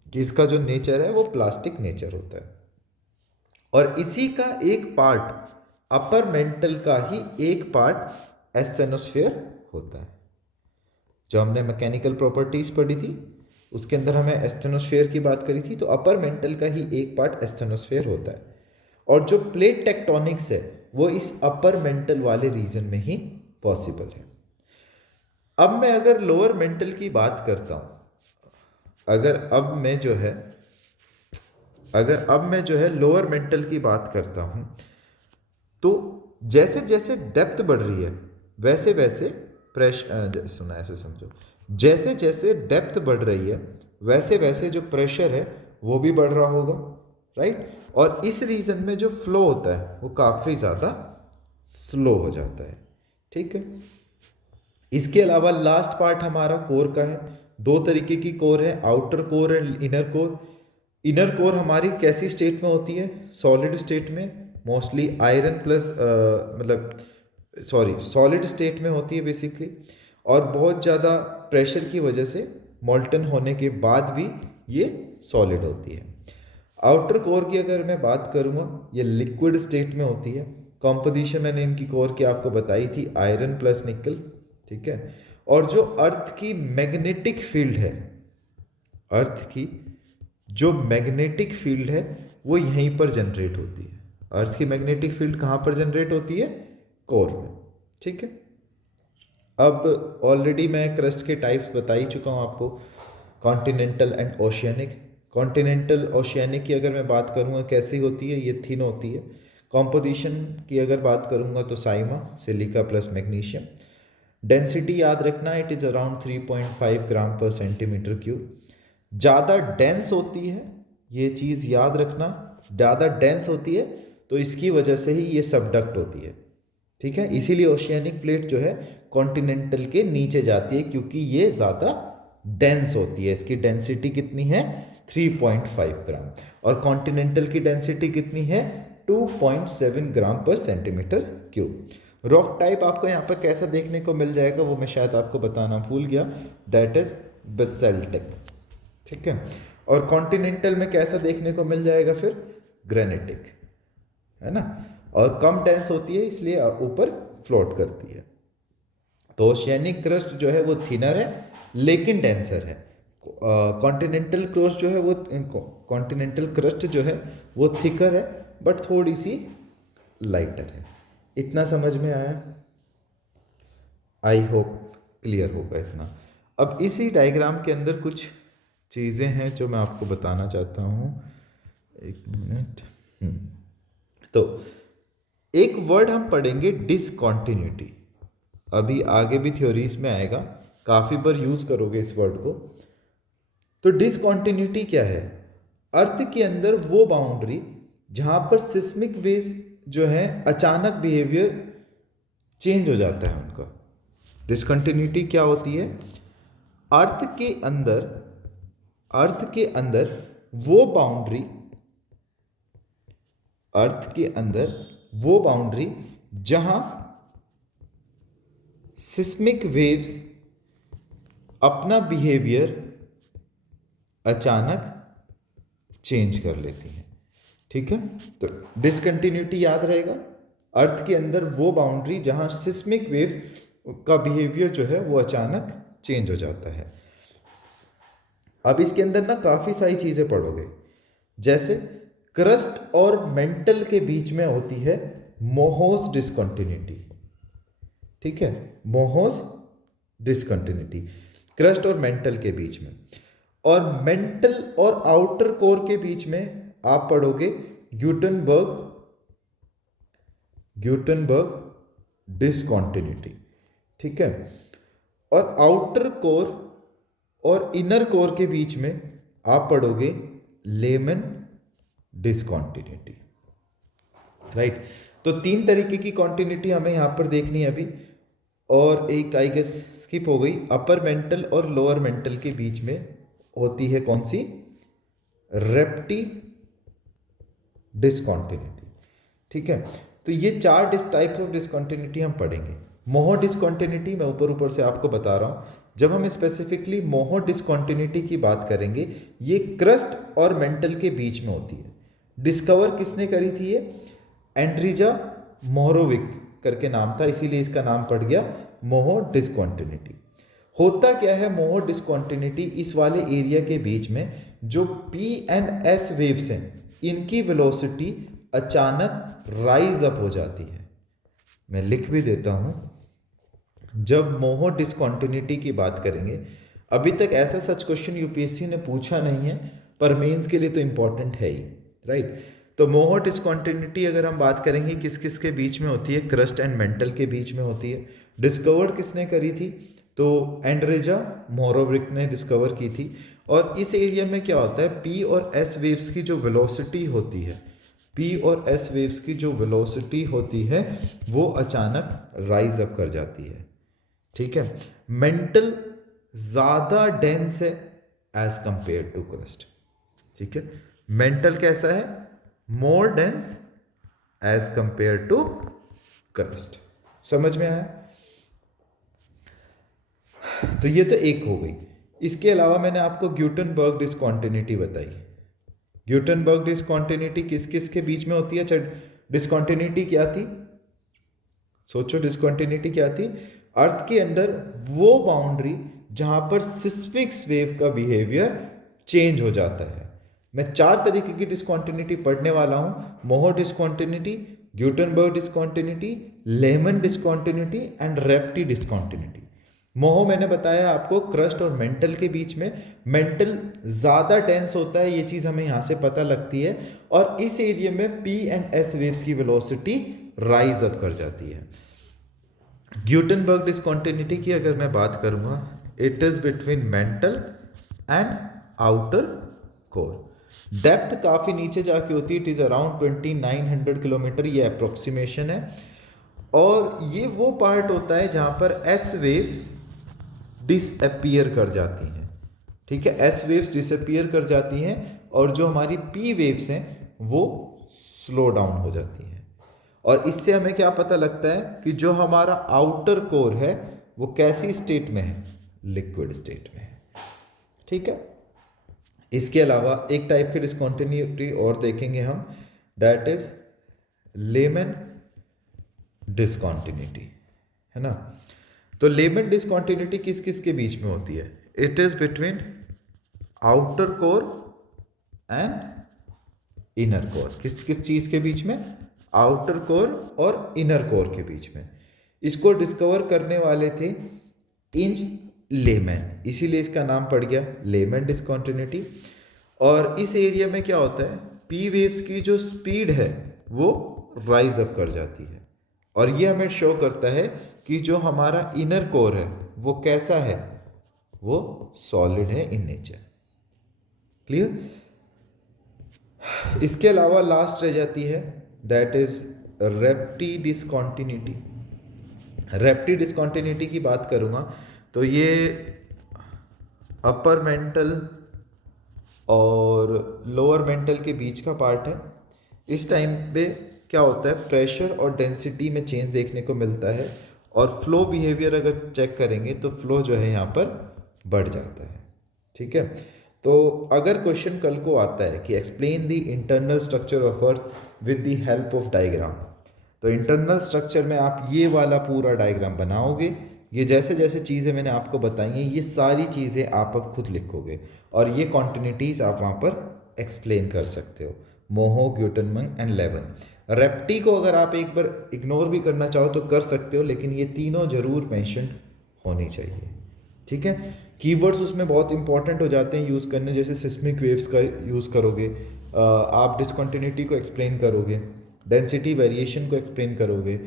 कि इसका जो नेचर है वो प्लास्टिक नेचर होता है। और इसी का एक पार्ट, अपर मेंटल का ही एक पार्ट एस्थेनोस्फेयर होता है। जो हमने मैकेनिकल प्रॉपर्टीज पढ़ी थी उसके अंदर हमें एस्थेनोस्फेयर की बात करी थी, तो अपर मेंटल का ही एक पार्ट एस्थेनोस्फेयर होता है। और जो प्लेट टेक्टोनिक्स है वो इस अपर मेंटल वाले रीजन में ही पॉसिबल है। अब मैं अगर लोअर मेंटल की बात करता हूं, अगर अब मैं जो है लोअर मेंटल की बात करता हूं, तो जैसे जैसे डेप्थ बढ़ रही है वैसे वैसे प्रेशर, सुना ऐसे समझो, जैसे जैसे डेप्थ बढ़ रही है वैसे वैसे जो प्रेशर है वो भी बढ़ रहा होगा, राइट। और इस रीजन में जो फ्लो होता है वो काफ़ी ज़्यादा स्लो हो जाता है। ठीक है, इसके अलावा लास्ट पार्ट हमारा कोर का है। दो तरीके की कोर है, outer core and inner core. Inner core हमारी कैसी स्टेट में होती है, सॉलिड स्टेट में, mostly iron plus solid state में होती है बेसिकली, और बहुत ज़्यादा प्रेशर की वजह से मोल्टन होने के बाद भी ये सॉलिड होती है। आउटर कोर की अगर मैं बात करूँगा, ये लिक्विड स्टेट में होती है। कॉम्पोजिशन मैंने इनकी कोर की आपको बताई थी, आयरन प्लस निकल। ठीक है, और जो अर्थ की मैग्नेटिक फील्ड है, अर्थ की जो मैग्नेटिक फील्ड है वो यहीं पर जनरेट होती है। अर्थ की मैग्नेटिक फील्ड कहाँ पर जनरेट होती है, कोर में। ठीक है, अब ऑलरेडी मैं क्रस्ट के टाइप्स बता ही चुका हूँ आपको, continental and oceanic. Continental oceanic की अगर मैं बात करूँगा कैसी होती है, ये थिन होती है। कॉम्पोजिशन की अगर बात करूँगा तो Saima, silica plus magnesium. Density याद रखना, इट इज़ अराउंड 3.5 ग्राम पर सेंटीमीटर क्यूब। ज़्यादा डेंस होती है, ये चीज़ याद रखना, ज़्यादा डेंस होती है, तो इसकी वजह से ही ये सबडक्ट होती है। ठीक है, इसीलिए ओशियानिक प्लेट जो है कॉन्टिनेंटल के नीचे जाती है, क्योंकि ये ज़्यादा डेंस होती है। इसकी डेंसिटी कितनी है? 3.5 ग्राम। और कॉन्टिनेंटल की डेंसिटी कितनी है? 2.7 ग्राम पर सेंटीमीटर क्यूब। रॉक टाइप आपको यहाँ पर कैसा देखने को मिल जाएगा वो मैं शायद आपको बताना भूल गया, डेट इज बेसाल्टिक। ठीक है, और कॉन्टिनेंटल में कैसा देखने को मिल जाएगा फिर? ग्रेनिटिक, है ना। और कम डेंस होती है, इसलिए ऊपर फ्लोट करती है। तो ओशियानिक क्रस्ट जो है वो थिनर है लेकिन डेंसर है। कॉन्टिनेंटल क्रस्ट जो है वो कॉन्टिनेंटल क्रस्ट जो है वो थिकर है बट थोड़ी सी लाइटर है। इतना समझ में आया? आई होप क्लियर होगा इतना। अब इसी डायग्राम के अंदर कुछ चीज़ें हैं जो मैं आपको बताना चाहता हूँ। एक मिनट। तो एक वर्ड हम पढ़ेंगे डिसकॉन्टिन्यूटी। अभी आगे भी थ्योरीज में आएगा, काफ़ी बार यूज़ करोगे इस वर्ड को। तो डिसकॉन्टिन्यूटी क्या है? अर्थ के अंदर वो बाउंड्री जहाँ पर सिस्मिक वेव्स जो है अचानक बिहेवियर चेंज हो जाता है उनका। डिसकंटिन्यूटी क्या होती है? अर्थ के अंदर वो बाउंड्री, अर्थ के अंदर वो बाउंड्री जहां सिस्मिक वेव्स अपना बिहेवियर अचानक चेंज कर लेती हैं। ठीक है, तो डिसकंटिन्यूटी याद रहेगा, अर्थ के अंदर वो बाउंड्री जहां सिस्मिक वेव्स का बिहेवियर जो है वो अचानक चेंज हो जाता है। अब इसके अंदर ना काफ़ी सारी चीज़ें पढ़ोगे, जैसे क्रस्ट और मेंटल के बीच में होती है मोहोस डिसकंटिन्यूटी। ठीक है, मोहोस डिसकंटिन्यूटी क्रस्ट और मेंटल के बीच में। और मेंटल और आउटर कोर के बीच में आप पढ़ोगे ग्यूटनबर्ग डिसकंटिन्यूटी। ठीक है, और आउटर कोर और इनर कोर के बीच में आप पढ़ोगे लेमन डिसकंटिन्यूटी। राइट, तो तीन तरीके की कॉन्टिन्यूटी हमें यहां पर देखनी है अभी। और एक आई गेस स्किप हो गई, अपर मेंटल और लोअर मेंटल के बीच में होती है कौन सी? रेप्टी डिसकंटिन्यूटी। ठीक है, तो ये चार टाइप ऑफ डिसकंटिन्यूटी हम पढ़ेंगे। मोहो डिसकंटिन्यूटी मैं ऊपर से आपको बता रहा हूं। जब हम स्पेसिफिकली मोहो डिसकंटिन्यूटी की बात करेंगे, ये क्रस्ट और मेंटल के बीच में होती है। डिस्कवर किसने करी थी? ये एंड्रिजा मोहरोविक करके नाम था, इसीलिए इसका नाम पड़ गया मोहो डिसकंटिन्यूटी। होता क्या है मोहो डिसकंटिन्यूटी? इस वाले एरिया के बीच में जो पी एंड एस वेव्स हैं, इनकी वेलोसिटी अचानक राइज अप हो जाती है। मैं लिख भी देता हूं। जब मोहो डिसकंटिन्यूटी की बात करेंगे, अभी तक ऐसा सच क्वेश्चन यूपीएससी ने पूछा नहीं है, पर मेंस के लिए तो इंपॉर्टेंट है ही। राइट, तो मोहो डिसकंटिन्यूटी अगर हम बात करेंगे किस किस के बीच में होती है? क्रस्ट एंड मेंटल के बीच में होती है। डिस्कवर्ड किसने करी थी? तो एंड्रेजा मोहरोविक ने डिस्कवर की थी। और इस एरिया में क्या होता है? पी और एस वेव्स की जो वेलोसिटी होती है, पी और एस वेव्स की जो वेलोसिटी होती है वो अचानक राइज अप कर जाती है। ठीक है, मेंटल ज्यादा डेंस है एज कंपेयर टू क्रस्ट। ठीक है, मेंटल कैसा है? More dense as compare to crust. समझ में आया? तो ये तो एक हो गई। इसके अलावा मैंने आपको ग्यूटनबर्ग डिसकंटिन्यूटी बताई। ग्यूटनबर्ग डिसकंटिन्यूटी किस किस के बीच में होती है? डिसकंटिन्यूटी क्या थी? सोचो, डिसकंटिन्यूटी क्या थी? अर्थ के अंदर वो बाउंड्री जहां पर सिस्मिक वेव का बिहेवियर चेंज हो जाता है। मैं चार तरीके की डिसकंटिन्यूटी पढ़ने वाला हूं: Moho discontinuity, Gutenberg discontinuity, Lehmann discontinuity and Repetti discontinuity. Moho मैंने बताया आपको क्रस्ट और मेंटल के बीच में। मेंटल ज्यादा डेंस होता है, ये चीज हमें यहां से पता लगती है। और इस एरिया में पी एंड एस वेव्स की वेलोसिटी राइज अप कर जाती है। ग्यूटनबर्ग डिसकंटिन्यूटी की अगर मैं बात करूंगा, it is between mental and outer core. Depth काफ़ी नीचे जाके होती है, इट इज़ अराउंड 2900 किलोमीटर, ये अप्रोक्सीमेशन है। और ये वो पार्ट होता है जहाँ पर एस वेव्स डिसअपियर कर जाती हैं, ठीक है, एस वेव्स डिसअपियर कर जाती हैं और जो हमारी पी वेव्स हैं वो स्लो डाउन हो जाती हैं। और इससे हमें क्या पता लगता है कि जो हमारा आउटर कोर है वो कैसी स्टेट में है, लिक्विड स्टेट में है, ठीक है। इसके अलावा एक टाइप की डिस्कॉन्टिन्यूटी और देखेंगे हम, दैट इज लेमन डिस्कॉन्टिन्यूटी, है ना। तो लेमन डिस्कॉन्टिन्यूटी किस किस के बीच में होती है, it is between outer core and inner core. किस किस चीज के बीच में, आउटर कोर और इनर कोर के बीच में। इसको डिस्कवर करने वाले थे इंज लेमन, इसीलिए इसका नाम पड़ गया लेमन डिस्कॉन्टिन्यूटी। और इस एरिया में क्या होता है, पी वेव्स की जो स्पीड है वो राइज अप कर जाती है और ये हमें शो करता है कि जो हमारा इनर कोर है वो कैसा है, वो सॉलिड है इन नेचर। क्लियर। इसके अलावा लास्ट रह जाती है दैट इज रेप्टी डिस्कॉन्टिन्यूटी। रेप्टी डिस्कॉन्टिन्यूटी की बात करूंगा तो ये अपर मेंटल और लोअर मेंटल के बीच का पार्ट है। इस टाइम पे क्या होता है, प्रेशर और डेंसिटी में चेंज देखने को मिलता है और फ्लो बिहेवियर अगर चेक करेंगे तो फ्लो जो है यहाँ पर बढ़ जाता है, ठीक है। तो अगर क्वेश्चन कल को आता है कि explain the internal structure of earth with the help of diagram, तो इंटरनल स्ट्रक्चर में आप ये वाला पूरा डायग्राम बनाओगे, ये जैसे जैसे चीज़ें मैंने आपको बताई हैं ये सारी चीज़ें आप अब खुद लिखोगे और ये कॉन्टिन्यूटीज आप वहाँ पर एक्सप्लेन कर सकते हो, मोहो, ग्यूटनमंग एंड लेवन। रेप्टी को अगर आप एक बार इग्नोर भी करना चाहो तो कर सकते हो, लेकिन ये तीनों जरूर मेंशन होनी चाहिए, ठीक है। कीवर्ड्स उसमें बहुत इंपॉर्टेंट हो जाते हैं यूज़ करने, जैसे सिस्मिक वेव्स का यूज़ करोगे, आप डिस्कॉन्टिन्यूटी को एक्सप्लेन करोगे, डेंसिटी वेरिएशन को एक्सप्लेन करोगे,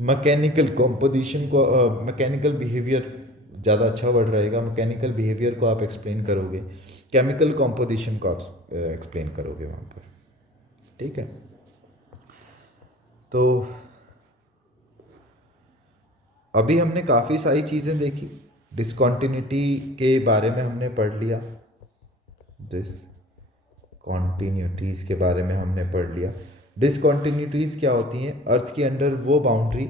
मैकेनिकल कॉम्पोजिशन को, मैकेनिकल बिहेवियर ज़्यादा अच्छा वर्ड रहेगा, मैकेनिकल बिहेवियर को आप एक्सप्लेन करोगे, केमिकल कॉम्पोजिशन को आप एक्सप्लेन करोगे वहाँ पर, ठीक है। तो अभी हमने काफ़ी सारी चीज़ें देखी, डिस्कॉन्टिन्यूटी के बारे में हमने पढ़ लिया, डिसकॉन्टिन्यूटीज़ के बारे में हमने पढ़ लिया। डिसकॉन्टिन्यूटीज़ क्या होती हैं, अर्थ के अंडर वो बाउंड्री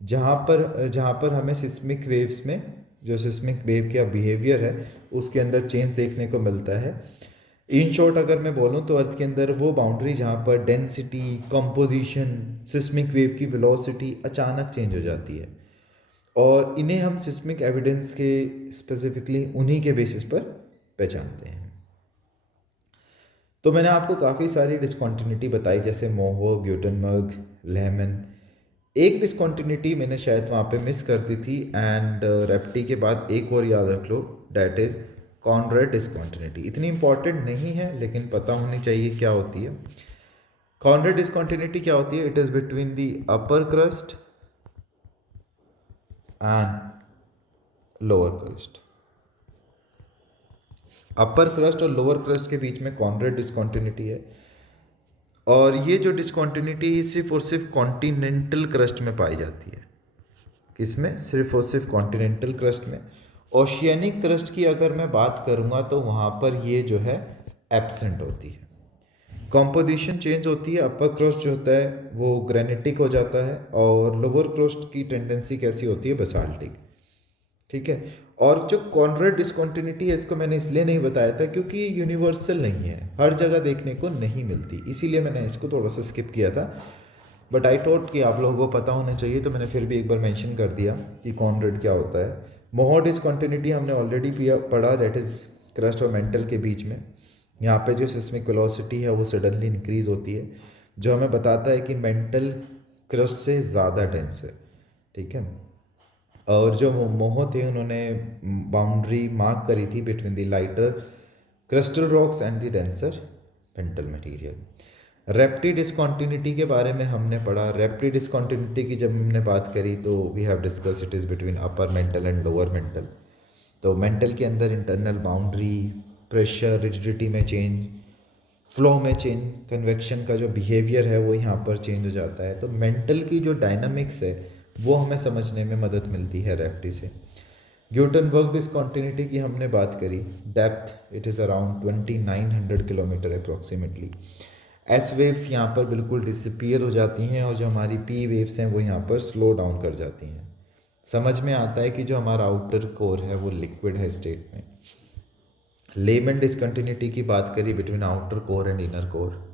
जहाँ पर हमें सिस्मिक वेव्स में जो सिस्मिक वेव का बिहेवियर है उसके अंदर चेंज देखने को मिलता है। इन शॉर्ट अगर मैं बोलूँ तो अर्थ के अंदर वो बाउंड्री जहाँ पर डेंसिटी, कंपोजिशन, सिस्मिक वेव की वेलोसिटी अचानक चेंज हो जाती है और इन्हें हम सिस्मिक एविडेंस के स्पेसिफिकली उन्हीं के बेसिस पर पहचानते हैं। तो मैंने आपको काफ़ी सारी डिस्कॉन्टिन्यूटी बताई, जैसे मोहो, ग्यूटेनबर्ग, लेमन। एक डिस्कॉन्टिन्यूटी मैंने शायद वहाँ पे मिस कर दी थी एंड रेप्टी के बाद एक और याद रख लो, डैट इज़ कॉनरेड डिस्कॉन्टिन्यूटी। इतनी इंपॉर्टेंट नहीं है लेकिन पता होनी चाहिए क्या होती है। कॉनरेड डिस्कॉन्टिन्यूटी क्या होती है, it is between the upper crust and lower crust. Upper crust और लोअर क्रस्ट के बीच में कॉनरेड डिस्कॉन्टिन्यूटी है और ये जो डिस्कॉन्टिन्यूटी सिर्फ और सिर्फ कॉन्टिनेंटल क्रस्ट में पाई जाती है। किसमें, सिर्फ और सिर्फ कॉन्टिनेंटल क्रस्ट में। ओशियनिक क्रस्ट की अगर मैं बात करूँगा तो वहाँ पर ये जो है एब्सेंट होती है, कॉम्पोजिशन चेंज होती है। अपर क्रस्ट जो होता है वो ग्रेनिटिक हो जाता है और लोअर क्रस्ट की टेंडेंसी कैसी होती है, बसाल्टिक, ठीक है। और जो कॉनरेड डिस्कॉन्टिन्यूटी है इसको मैंने इसलिए नहीं बताया था क्योंकि ये यूनिवर्सल नहीं है, हर जगह देखने को नहीं मिलती, इसीलिए मैंने इसको थोड़ा सा स्किप किया था। बट आई थॉट कि आप लोगों को पता होना चाहिए तो मैंने फिर भी एक बार मेंशन कर दिया कि कॉनरेड क्या होता है। मोहो डिस्कॉन्टिन्यूटी हमने ऑलरेडी पढ़ा, दैट इज़ क्रस्ट और मेंटल के बीच में। यहाँ पे जो सिस्मिक वेलोसिटी है वो सडनली इंक्रीज होती है, जो हमें बताता है कि मेंटल क्रस्ट से ज़्यादा डेंस है, ठीक है। और जो मोहो थे उन्होंने बाउंड्री मार्क करी थी between the lighter crystal rocks and the denser mantle material. Repetti discontinuity के बारे में हमने पढ़ा। रेप्टी डिस्कॉन्टिन्यूटी की जब हमने बात करी तो we have discuss it is between upper mantle and lower mantle. तो मेंटल के अंदर इंटरनल बाउंड्री, प्रेशर, रिजिडिटी में चेंज फ्लो में चेंज, कन्वेक्शन का जो बिहेवियर है वो यहाँ पर चेंज हो जाता है। तो मेंटल की जो डायनामिक्स है वो हमें समझने में मदद मिलती है रेफ्टी से। ग्यूटनबर्ग डिसकंटिन्यूटी की हमने बात करी, depth it is around 2900 kilometre approximately. S waves यहाँ पर बिल्कुल डिसअपीयर हो जाती हैं और जो हमारी पी वेव्स हैं वो यहाँ पर स्लो डाउन कर जाती हैं। समझ में आता है कि जो हमारा आउटर कोर है वो लिक्विड है स्टेट में। लेमन डिसकंटिन्यूटी की बात करी between outer core and inner core.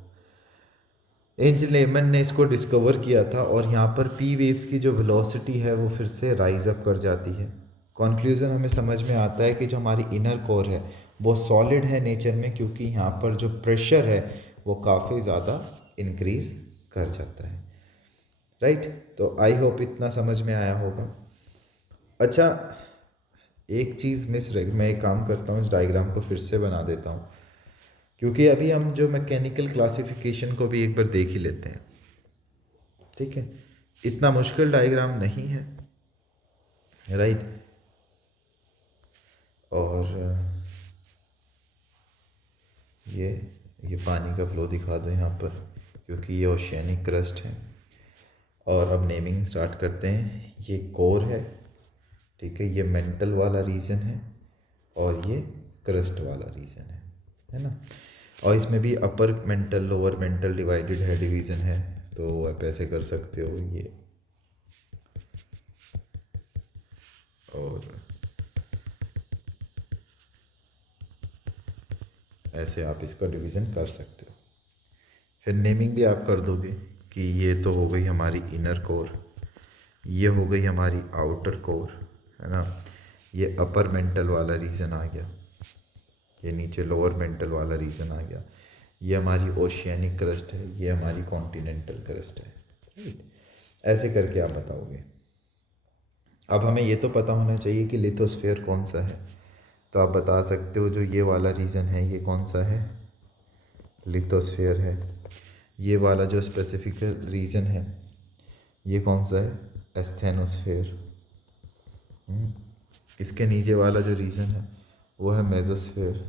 Inge Lehmann ने इसको डिस्कवर किया था और यहाँ पर पी वेव्स की जो वेलोसिटी है वो फिर से राइज अप कर जाती है। कंक्लूजन हमें समझ में आता है कि जो हमारी इनर कोर है वो सॉलिड है नेचर में, क्योंकि यहाँ पर जो प्रेशर है वो काफ़ी ज़्यादा इंक्रीज कर जाता है। राइट, तो आई होप इतना समझ में आया होगा। अच्छा, एक चीज़ मिस रही, मैं एक काम करता हूँ, इस डायग्राम को फिर से बना देता हूँ, क्योंकि अभी हम जो मैकेनिकल क्लासिफिकेशन को भी एक बार देख ही लेते हैं। ठीक है, इतना मुश्किल डायग्राम नहीं है, राइट। और ये पानी का फ्लो दिखा दो यहाँ पर, क्योंकि ये ओशियनिक क्रस्ट है। और अब नेमिंग स्टार्ट करते हैं। ये कोर है, ठीक है, ये मेंटल वाला रीजन है और ये क्रस्ट वाला रीजन है ना। और इसमें भी upper mantle lower mental divided है, डिवीज़न है, तो आप ऐसे कर सकते हो ये, और ऐसे आप इसका डिवीज़न कर सकते हो। फिर नेमिंग भी आप कर दोगे कि ये तो हो गई हमारी इनर कोर, ये हो गई हमारी आउटर कोर, है ना। ये अपर मेंटल वाला रीजन आ गया, ये नीचे लोअर मेंटल वाला रीजन आ गया, ये हमारी ओशियनिक क्रस्ट है, ये हमारी कॉन्टिनेंटल क्रस्ट है, राइट। ऐसे करके आप बताओगे। अब हमें ये तो पता होना चाहिए कि लिथोस्फीयर कौन सा है, तो आप बता सकते हो जो ये वाला रीजन है ये कौन सा है, लिथोस्फीयर है। ये वाला जो स्पेसिफिक रीजन है ये कौन सा है, एस्थेनोस्फीयर। इसके नीचे वाला जो रीजन है वो है मेसोस्फीयर,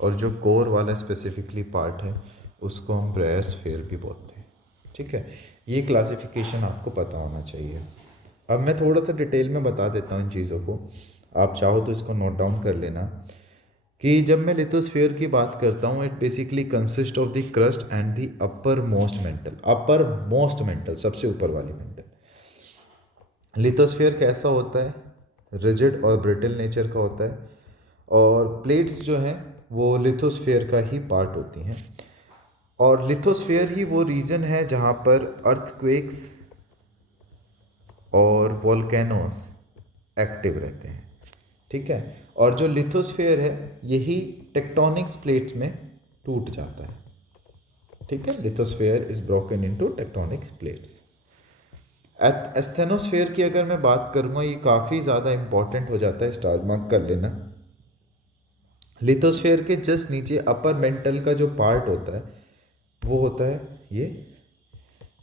और जो कोर वाला स्पेसिफिकली पार्ट है उसको हम ब्रायोस्फीयर भी बोलते हैं। ठीक है, ये क्लासिफिकेशन आपको पता होना चाहिए। अब मैं थोड़ा सा डिटेल में बता देता हूँ इन चीज़ों को, आप चाहो तो इसको नोट डाउन कर लेना कि जब मैं लिथोस्फीयर की बात करता हूँ, it basically consist of the crust and the upper most mental, सबसे ऊपर वाली मेंटल। लिथोस्फीयर कैसा होता है, रिजिड और ब्रिटल नेचर का होता है, और प्लेट्स जो हैं वो लिथोस्फीयर का ही पार्ट होती हैं। और लिथोस्फीयर ही वो रीजन है जहाँ पर अर्थक्वेक्स और वोल्केनोस एक्टिव रहते हैं। ठीक है, और जो लिथोस्फीयर है यही टेक्टोनिक्स प्लेट्स में टूट जाता है। ठीक है, lithosphere is broken into tectonics plates. Asthenosphere की अगर मैं बात करूँगा, ये काफ़ी ज़्यादा इंपॉर्टेंट हो जाता है, स्टार मार्क कर लेना। लिथोस्फीयर के जस्ट नीचे अपर मेंटल का जो पार्ट होता है वो होता है ये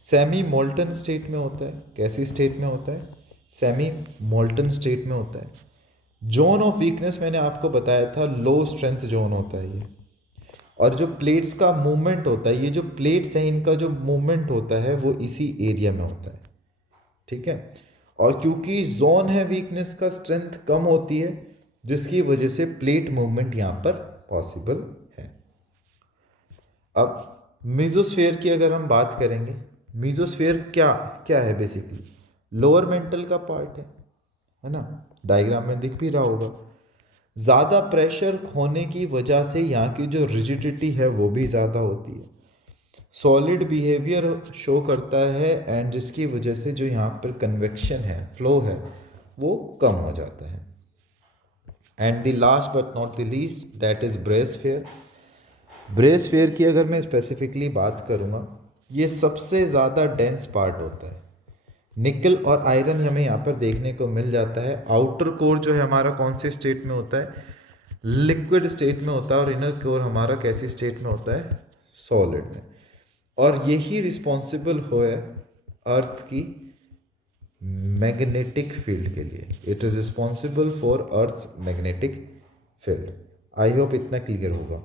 सेमी मोल्टन स्टेट में होता है। कैसी स्टेट में होता है, सेमी मोल्टन स्टेट में होता है। जोन ऑफ वीकनेस मैंने आपको बताया था, लो स्ट्रेंथ जोन होता है ये। और जो प्लेट्स का मूवमेंट होता है, ये जो प्लेट्स हैं इनका जो मूवमेंट होता है वो इसी एरिया में होता है। ठीक है, और क्योंकि जोन है वीकनेस का, स्ट्रेंथ कम होती है, जिसकी वजह से प्लेट मूवमेंट यहाँ पर पॉसिबल है। अब मीजोस्फीयर की अगर हम बात करेंगे, मीजोस्फीयर क्या क्या है, बेसिकली लोअर मेंटल का पार्ट है ना, डायग्राम में दिख भी रहा होगा। ज़्यादा प्रेशर होने की वजह से यहाँ की जो रिजिडिटी है वो भी ज़्यादा होती है, सॉलिड बिहेवियर शो करता है, एंड जिसकी वजह से जो यहाँ पर कन्वेक्शन है, फ्लो है, वो कम हो जाता है। And the last but not the least that is barysphere. Barysphere की अगर मैं स्पेसिफिकली बात करूँगा, ये सबसे ज़्यादा डेंस पार्ट होता है। निकल और आयरन हमें यहाँ पर देखने को मिल जाता है। आउटर कोर जो है हमारा कौन से स्टेट में होता है, लिक्विड स्टेट में होता है, और इनर कोर हमारा कैसी स्टेट में होता है, सॉलिड में। और यही रिस्पॉन्सिबल है अर्थ की मैग्नेटिक फील्ड के लिए। It is responsible for earth's magnetic field. I hope इतना क्लियर होगा।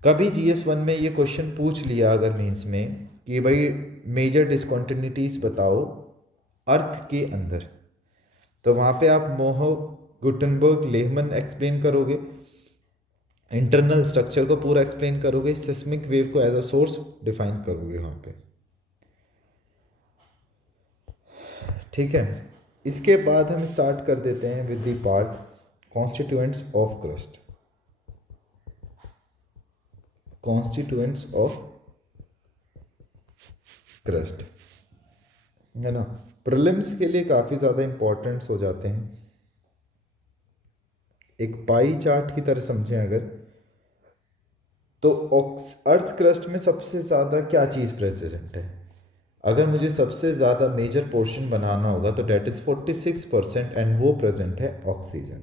कभी GS1 में ये क्वेश्चन पूछ लिया अगर मेंस में कि भाई मेजर डिसकंटिन्यूटीज बताओ अर्थ के अंदर, तो वहाँ पे आप मोह, गुटनबर्ग, लेहमन एक्सप्लेन करोगे, इंटरनल स्ट्रक्चर को पूरा एक्सप्लेन करोगे, सिस्मिक वेव को एज अ सोर्स डिफाइन करोगे वहाँ पे। ठीक है, इसके बाद हम स्टार्ट कर देते हैं with the part constituents of crust. Constituents of crust है ना, प्रीलिम्स के लिए काफ़ी ज़्यादा इंपॉर्टेंट्स हो जाते हैं। एक पाई चार्ट की तरह समझें अगर, तो अर्थ क्रस्ट में सबसे ज़्यादा क्या चीज़ प्रेजेंट है? अगर मुझे सबसे ज़्यादा मेजर पोर्शन बनाना होगा तो डेट इज़ 46% एंड वो प्रेजेंट है ऑक्सीजन।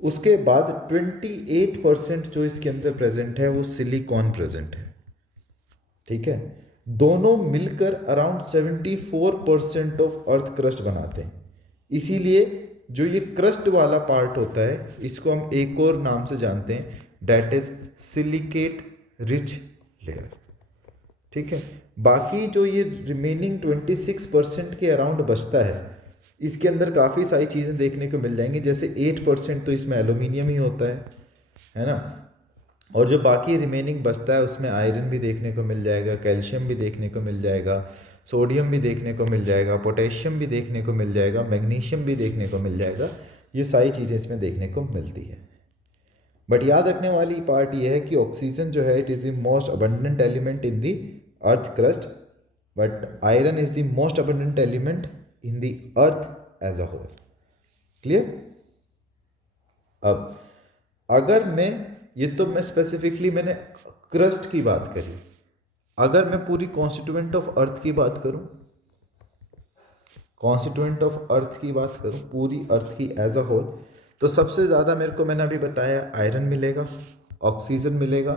उसके बाद 28% जो इसके अंदर प्रेजेंट है वो सिलिकॉन प्रेजेंट है। ठीक है, दोनों मिलकर अराउंड 74% ऑफ अर्थ क्रस्ट बनाते हैं। इसीलिए जो ये क्रस्ट वाला पार्ट होता है इसको हम एक और नाम से जानते हैं, that is silicate rich layer. ठीक है, बाकी जो ये रिमेनिंग 26% के अराउंड बचता है, इसके अंदर काफ़ी सारी चीज़ें देखने को मिल जाएंगी। जैसे 8% तो इसमें एल्यूमिनियम ही होता है ना, और जो बाकी रिमेनिंग बचता है उसमें आयरन भी देखने को मिल जाएगा, कैल्शियम भी देखने को मिल जाएगा, सोडियम भी देखने को मिल जाएगा, पोटेशियम भी देखने को मिल जाएगा, मैग्नीशियम भी देखने को मिल जाएगा। ये सारी चीज़ें इसमें देखने को मिलती है। बट याद रखने वाली पार्ट ये है कि ऑक्सीजन जो है it is the most abundant element in the earth crust, but iron is the most abundant element in the earth as a whole. Clear? अब अगर मैं स्पेसिफिकली मैंने क्रस्ट की बात करी, अगर मैं पूरी कॉन्स्टिट्यूएंट ऑफ अर्थ की बात करूं, कॉन्स्टिट्यूएंट ऑफ अर्थ की बात करूं पूरी अर्थ की एज अ होल, तो सबसे ज़्यादा मेरे को, मैंने अभी बताया, आयरन मिलेगा, ऑक्सीजन मिलेगा,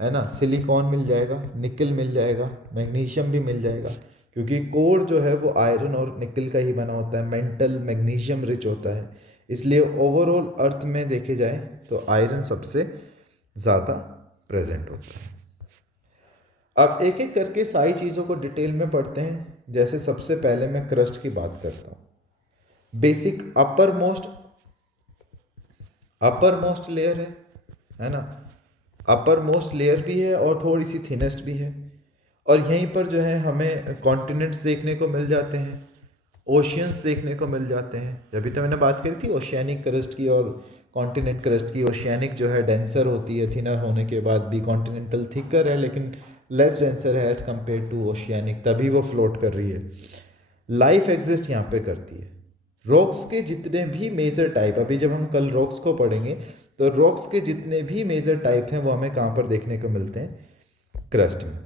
है ना, सिलिकॉन मिल जाएगा, निकल मिल जाएगा, मैग्नीशियम भी मिल जाएगा, क्योंकि कोर जो है वो आयरन और निकल का ही बना होता है, मेंटल मैग्नीशियम रिच होता है। इसलिए ओवरऑल अर्थ में देखे जाए तो आयरन सबसे ज़्यादा प्रेजेंट होता है। अब एक एक करके सारी चीज़ों को डिटेल में पढ़ते हैं। जैसे सबसे पहले मैं क्रस्ट की बात करता हूँ। बेसिक अपर मोस्ट लेयर है ना, अपर मोस्ट लेयर भी है और थोड़ी सी थिनेस्ट भी है। और यहीं पर जो है हमें कॉन्टिनेंट्स देखने को मिल जाते हैं, ओशियंस देखने को मिल जाते हैं। जब तो मैंने बात करी थी ओशियानिक क्रस्ट की और कॉन्टिनेंट क्रस्ट की। ओशियानिक जो है डेंसर होती है, थिनर होने के बाद भी, कॉन्टिनेंटल थिकर है लेकिन लेस डेंसर है एज कम्पेयर टू ओशियानिक, तभी वो फ्लोट कर रही है। लाइफ एग्जिस्ट यहाँ पे करती है। रॉक्स के जितने भी मेजर टाइप, अभी जब हम कल रॉक्स को पढ़ेंगे तो रॉक्स के जितने भी मेजर टाइप हैं वो हमें कहाँ पर देखने को मिलते हैं? क्रस्ट में।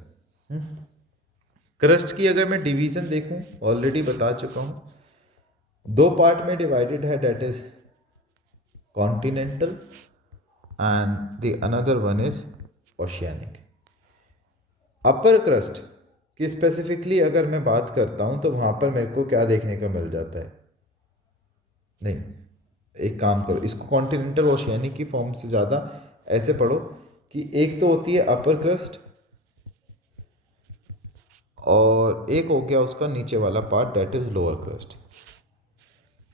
क्रस्ट की अगर मैं डिवीजन देखूं, ऑलरेडी बता चुका हूं, दो पार्ट में डिवाइडेड है, that is continental and the another one is oceanic. Upper crust की स्पेसिफिकली अगर मैं बात करता हूं तो वहां पर मेरे को क्या देखने को मिल जाता है? नहीं, एक काम करो, इसको कॉन्टिनेंटल ओशियानिक की फॉर्म से ज़्यादा ऐसे पढ़ो कि एक तो होती है अपर क्रस्ट और एक हो गया उसका नीचे वाला part, that is lower crust.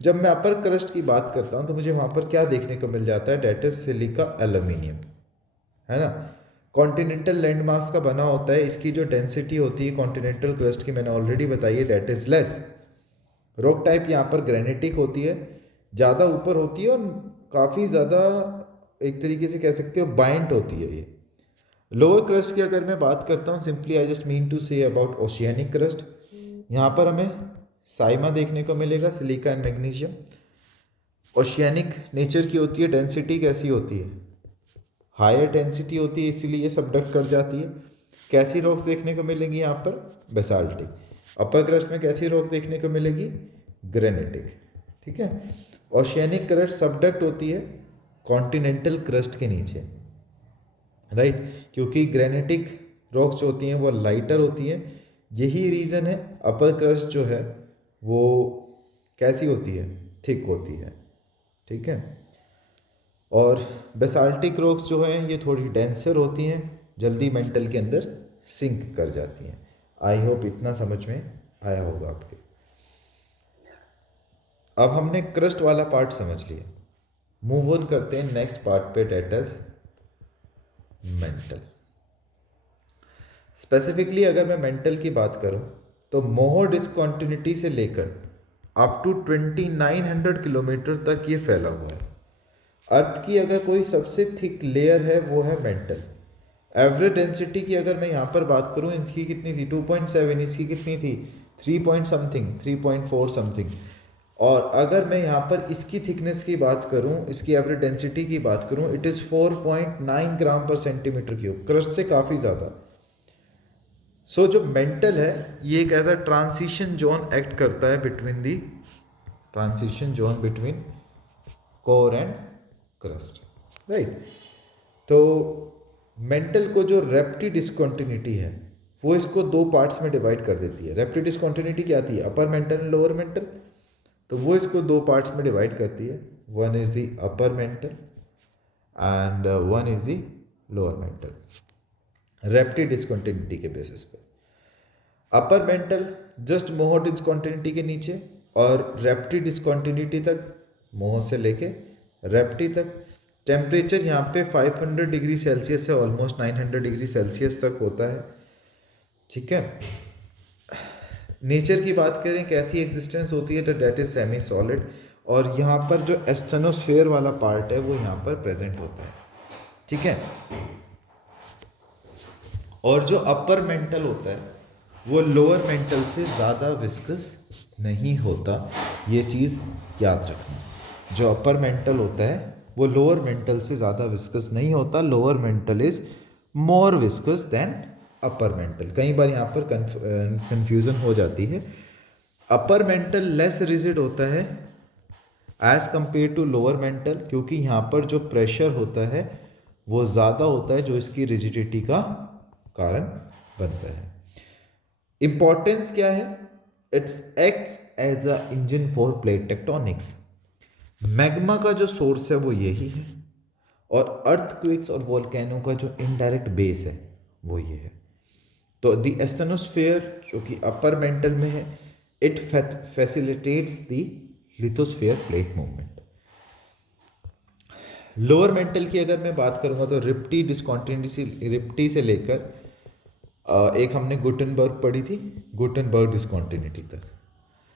जब मैं अपर क्रस्ट की बात करता हूं तो मुझे वहां पर क्या देखने को मिल जाता है? डेट इज सिलिका एल्यूमिनियम, है ना। कॉन्टिनेंटल लैंड मास का बना होता है, इसकी जो डेंसिटी होती है कॉन्टिनेंटल क्रस्ट की मैंने ऑलरेडी बताई है, that is less. Rock type यहाँ पर ग्रेनिटिक होती है, ज़्यादा ऊपर होती है और काफ़ी ज़्यादा एक तरीके से कह सकते हो बाइंड होती है ये। लोअर क्रस्ट की अगर मैं बात करता हूँ, simply I just mean to say about oceanic crust. यहाँ पर हमें साइमा देखने को मिलेगा, silica and magnesium. Oceanic nature की होती है, डेंसिटी कैसी होती है? हायर डेंसिटी होती है, इसीलिए ये सबडक्ट कर जाती है। कैसी रॉक्स देखने को मिलेंगी यहाँ पर? बेसाल्टिक। अपर क्रस्ट में कैसी रॉक देखने को मिलेगी? ग्रेनिटिक। ठीक है, ओशियानिक क्रस्ट सबडक्ट होती है कॉन्टिनेंटल क्रस्ट के नीचे, राइट, क्योंकि ग्रेनिटिक रॉक्स जो होती हैं वो लाइटर होती हैं। यही रीज़न है अपर क्रस्ट जो है वो कैसी होती है? थिक होती है। ठीक है, और बेसाल्टिक रॉक्स जो हैं ये थोड़ी डेंसर होती हैं, जल्दी मेंटल के अंदर सिंक कर जाती हैं। आई होप इतना समझ में आया होगा आपके। अब हमने क्रस्ट वाला पार्ट समझ लिया, मूव ऑन करते हैं नेक्स्ट पार्ट पे, डेट इज मेंटल। स्पेसिफिकली अगर मैं मेंटल की बात करूं तो मोहो डिस्कॉन्टिन्यूटी से लेकर अप टू 2900 किलोमीटर तक ये फैला हुआ है। अर्थ की अगर कोई सबसे थिक लेयर है वो है मेंटल। एवरेज डेंसिटी की अगर मैं यहाँ पर बात करूँ, इसकी कितनी थी 2.7, इसकी कितनी थी 3 पॉइंट समथिंग, 3.4 समथिंग। और अगर मैं यहाँ पर इसकी थिकनेस की बात करूँ, इसकी एवरेज डेंसिटी की बात करूँ, इट इज़ 4.9 ग्राम पर सेंटीमीटर क्यूब, क्रस्ट से काफ़ी ज़्यादा। सो जो मेंटल है ये एक ऐसा ट्रांजिशन जोन एक्ट करता है between the transition zone between core and crust, right. तो मेंटल को जो रेप्टी डिस्कॉन्टिन्यूटी है वो इसको दो पार्ट्स में डिवाइड कर देती है। रेप्टी डिस्कॉन्टिन्यूटी क्या आती है, upper mantle and lower mantle, तो वो इसको दो पार्ट्स में डिवाइड करती है। One is the upper mantle and one is the lower mantle, Repetti discontinuity के बेसिस पे। Upper mantle just Moho discontinuity के नीचे और रेप्टी डिस्कॉन्टिन्यूटी तक, मोहो से लेके रेप्टी तक। टेम्परेचर यहाँ पे 500 डिग्री सेल्सियस से ऑलमोस्ट 900 डिग्री सेल्सियस तक होता है, ठीक है। नेचर की बात करें कैसी एग्जिस्टेंस होती है, तो डेट इज सेमी सॉलिड। और यहाँ पर जो एस्टेनोस्फेयर वाला पार्ट है वो यहाँ पर प्रेजेंट होता है, ठीक है। और जो अपर मेंटल होता है वो लोअर मेंटल से ज़्यादा विस्कस नहीं होता, ये चीज़ याद रखना। जो अपर मेंटल होता है वो लोअर मेंटल से ज़्यादा विस्कस नहीं होता, lower mantle is more viscous than upper mantle. कई बार यहाँ पर कंफ्यूजन हो जाती है। अपर मेंटल लेस रिजिड होता है as compare to lower mantle, क्योंकि यहाँ पर जो प्रेशर होता है वो ज़्यादा होता है जो इसकी रिजिडिटी का कारण बनता है। इंपॉर्टेंस क्या है, it's acts as a engine for plate tectonics. Magma का जो सोर्स है वो यही है और अर्थक्वेक्स और वोल्केनो का जो इनडायरेक्ट बेस है वो ये है। तो द एस्टेनोस्फेयर जो कि अपर मेंटल में है, it facilitates the lithosphere plate movement. Lower mental की अगर मैं बात करूंगा तो रिप्टी से लेकर एक हमने गुटेनबर्ग पढ़ी थी, गुटेनबर्ग डिस्कॉन्टिन्यूटी तक।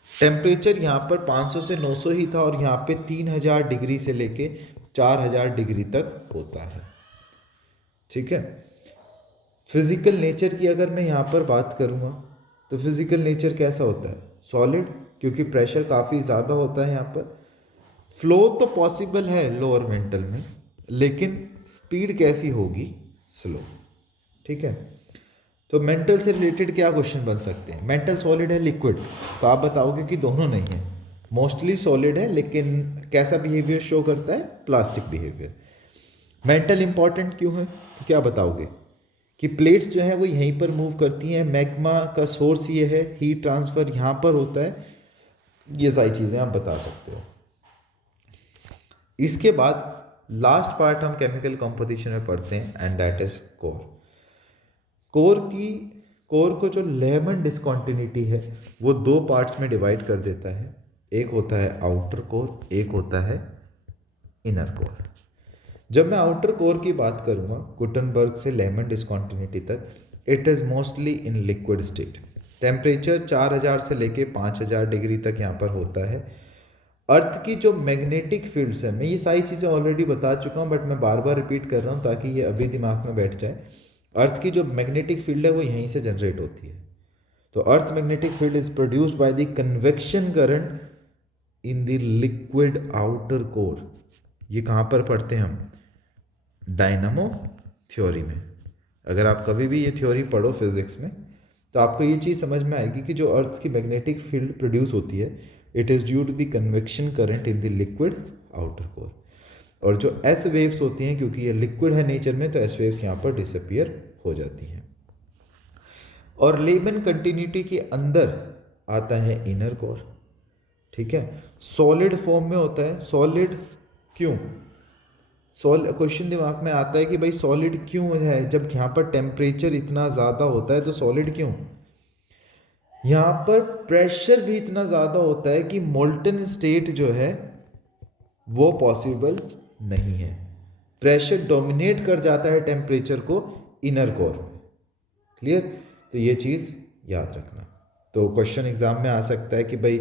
टेम्परेचर यहाँ पर 500 से 900 ही था और यहाँ पे 3000 डिग्री से लेके 4000 डिग्री तक होता है, ठीक है। फिजिकल नेचर की अगर मैं यहाँ पर बात करूँगा तो फिजिकल नेचर कैसा होता है, सॉलिड, क्योंकि प्रेशर काफ़ी ज़्यादा होता है यहाँ पर। फ्लो तो पॉसिबल है लोअर मेंटल में, लेकिन स्पीड कैसी होगी, स्लो, ठीक है। तो मेंटल से रिलेटेड क्या क्वेश्चन बन सकते हैं, मेंटल सॉलिड है लिक्विड, तो आप बताओगे कि दोनों नहीं है, मोस्टली सॉलिड है, लेकिन कैसा बिहेवियर शो करता है, प्लास्टिक बिहेवियर। मेंटल इंपॉर्टेंट क्यों है, तो क्या बताओगे कि प्लेट्स जो है वो यहीं पर मूव करती हैं, मैग्मा का सोर्स ये है, हीट ट्रांसफर यहाँ पर होता है, ये सारी चीज़ें आप बता सकते हो। इसके बाद लास्ट पार्ट हम केमिकल कंपोजिशन में पढ़ते हैं and that is core. Core को जो लेमन डिस्कॉन्टिन्यूटी है वो दो पार्ट्स में डिवाइड कर देता है, एक होता है आउटर कोर, एक होता है इनर कोर। जब मैं आउटर कोर की बात करूँगा गुटेनबर्ग से लेमन डिस्कॉन्टिन्यूटी तक, it is mostly in liquid state. Temperature 4000 से लेके 5000 डिग्री तक यहाँ पर होता है। अर्थ की जो मैग्नेटिक फील्ड्स है, मैं ये सारी चीज़ें ऑलरेडी बता चुका हूँ, बट मैं बार बार रिपीट कर रहा हूँ ताकि ये अभी दिमाग में बैठ जाए। अर्थ की जो मैग्नेटिक फील्ड है वो यहीं से जनरेट होती है। तो earth magnetic field is produced by the convection current in the liquid outer core. ये कहाँ पर पढ़ते हैं हम, डायनामो थ्योरी में। अगर आप कभी भी ये थ्योरी पढ़ो फिजिक्स में तो आपको ये चीज़ समझ में आएगी कि जो अर्थ की मैग्नेटिक फील्ड प्रोड्यूस होती है, it is due to the convection current in the liquid outer core. और जो एस वेव्स होती हैं, क्योंकि ये लिक्विड है नेचर में, तो एस वेव्स यहाँ पर डिसअपियर हो जाती हैं। और लेमन कंटिन्यूटी के अंदर आता है इनर कोर, ठीक है। सॉलिड फॉर्म में होता है, सॉलिड क्यों, क्वेश्चन दिमाग में आता है कि भाई सॉलिड क्यों है, जब यहाँ पर टेम्परेचर इतना ज़्यादा होता है तो सॉलिड क्यों। यहाँ पर प्रेशर भी इतना ज़्यादा होता है कि मोल्टन स्टेट जो है वो पॉसिबल नहीं है। प्रेशर डोमिनेट कर जाता है टेम्परेचर को इनर कोर में। क्लियर। तो ये चीज़ याद रखना। तो क्वेश्चन एग्जाम में आ सकता है कि भाई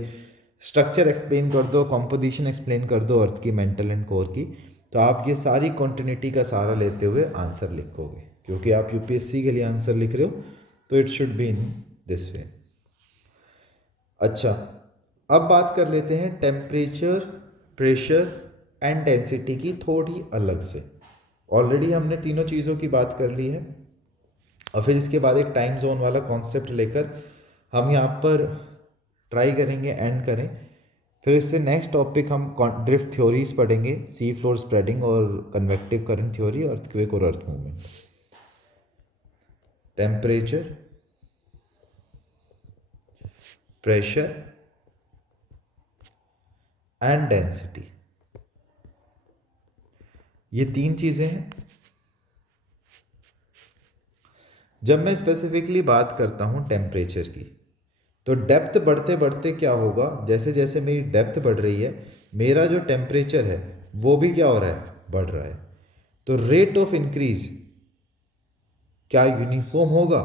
स्ट्रक्चर एक्सप्लेन कर दो, कॉम्पोजिशन एक्सप्लेन कर दो अर्थ की, मेंटल एंड कोर की, तो आप ये सारी कॉन्टिन्यूटी का सहारा लेते हुए आंसर लिखोगे, क्योंकि आप यूपीएससी के लिए आंसर लिख रहे हो तो it should be in this way. अच्छा, अब बात कर लेते हैं टेम्परेचर, प्रेशर एंड डेंसिटी की थोड़ी अलग से। ऑलरेडी हमने तीनों चीज़ों की बात कर ली है, और फिर इसके बाद एक टाइम जोन वाला कॉन्सेप्ट लेकर हम यहाँ पर ट्राई करेंगे एंड करें। फिर इससे नेक्स्ट टॉपिक हम ड्रिफ्ट थ्योरीज पढ़ेंगे, सी फ्लोर स्प्रेडिंग और कन्वेक्टिव करंट थ्योरी, अर्थक्वेक और earth movement. Temperature, pressure and density, ये तीन चीजें हैं। जब मैं स्पेसिफिकली बात करता हूं टेम्परेचर की, तो डेप्थ बढ़ते बढ़ते क्या होगा, जैसे जैसे मेरी डेप्थ बढ़ रही है मेरा जो टेम्परेचर है वो भी क्या हो रहा है, बढ़ रहा है। तो रेट ऑफ इंक्रीज क्या यूनिफॉर्म होगा,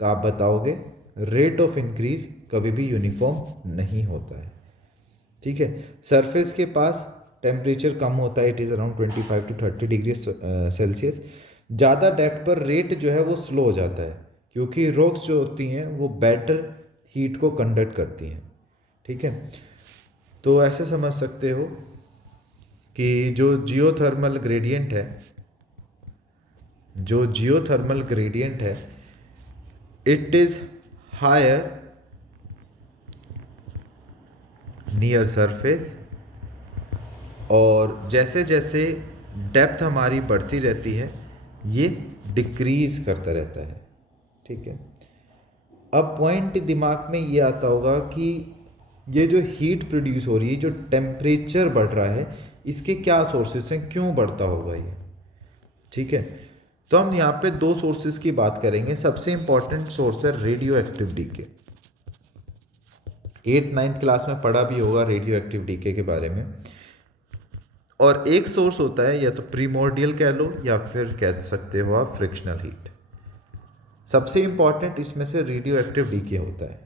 तो आप बताओगे रेट ऑफ इंक्रीज कभी भी यूनिफॉर्म नहीं होता है। ठीक है, सरफेस के पास टेम्परेचर कम होता है, it is around 25 to 30 degree Celsius. ज़्यादा डेप्थ पर रेट जो है वो स्लो हो जाता है, क्योंकि रॉक्स जो होती हैं वो बेटर हीट को कंडक्ट करती हैं। ठीक है, तो ऐसे समझ सकते हो कि जो जियोथर्मल ग्रेडियंट है, जो जियोथर्मल ग्रेडियंट है, it is higher near surface, और जैसे जैसे डेप्थ हमारी बढ़ती रहती है ये डिक्रीज करता रहता है। ठीक है, अब पॉइंट दिमाग में ये आता होगा कि ये जो हीट प्रोड्यूस हो रही है, जो टेम्परेचर बढ़ रहा है, इसके क्या सोर्सेस हैं, क्यों बढ़ता होगा ये। ठीक है, तो हम यहाँ पे दो सोर्सेस की बात करेंगे। सबसे इंपॉर्टेंट सोर्स है radioactive decay. 8th-9th class में पढ़ा भी होगा रेडियो एक्टिव डीके के बारे में। और एक सोर्स होता है, या तो प्रीमोर्डियल कह लो या फिर कह सकते हो आप फ्रिक्शनल हीट। सबसे इंपॉर्टेंट इसमें से रेडियो एक्टिव डीके होता है।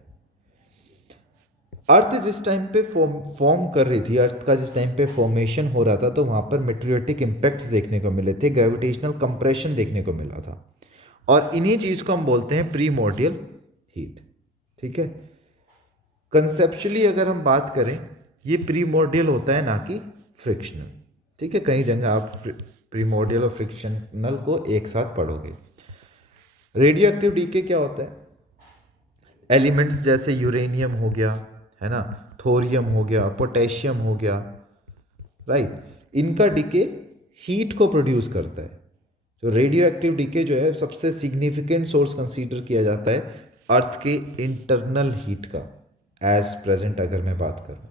अर्थ जिस टाइम पे फॉर्म कर रही थी, अर्थ का जिस टाइम पे फॉर्मेशन हो रहा था, तो वहाँ पर मेटेरियोटिक इम्पैक्ट्स देखने को मिले थे, ग्रेविटेशनल कंप्रेशन देखने को मिला था, और इन्हीं चीज़ को हम बोलते हैं प्रीमोर्डियल हीट। ठीक है, कंसेप्चुअली अगर हम बात करें, ये प्रीमोर्डियल होता है ना कि फ्रिक्शनल। ठीक है, कई जगह आप प्रीमोर्डियल और फ्रिक्शनल को एक साथ पढ़ोगे। रेडियो एक्टिव डीके क्या होता है, एलिमेंट्स जैसे यूरेनियम हो गया, है ना, थोरियम हो गया, पोटेशियम हो गया, राइट, इनका डीके हीट को प्रोड्यूस करता है। तो रेडियो एक्टिव डीके जो है सबसे सिग्निफिकेंट सोर्स कंसीडर किया जाता है अर्थ के इंटरनल हीट का, एज प्रेजेंट अगर मैं बात करूँ।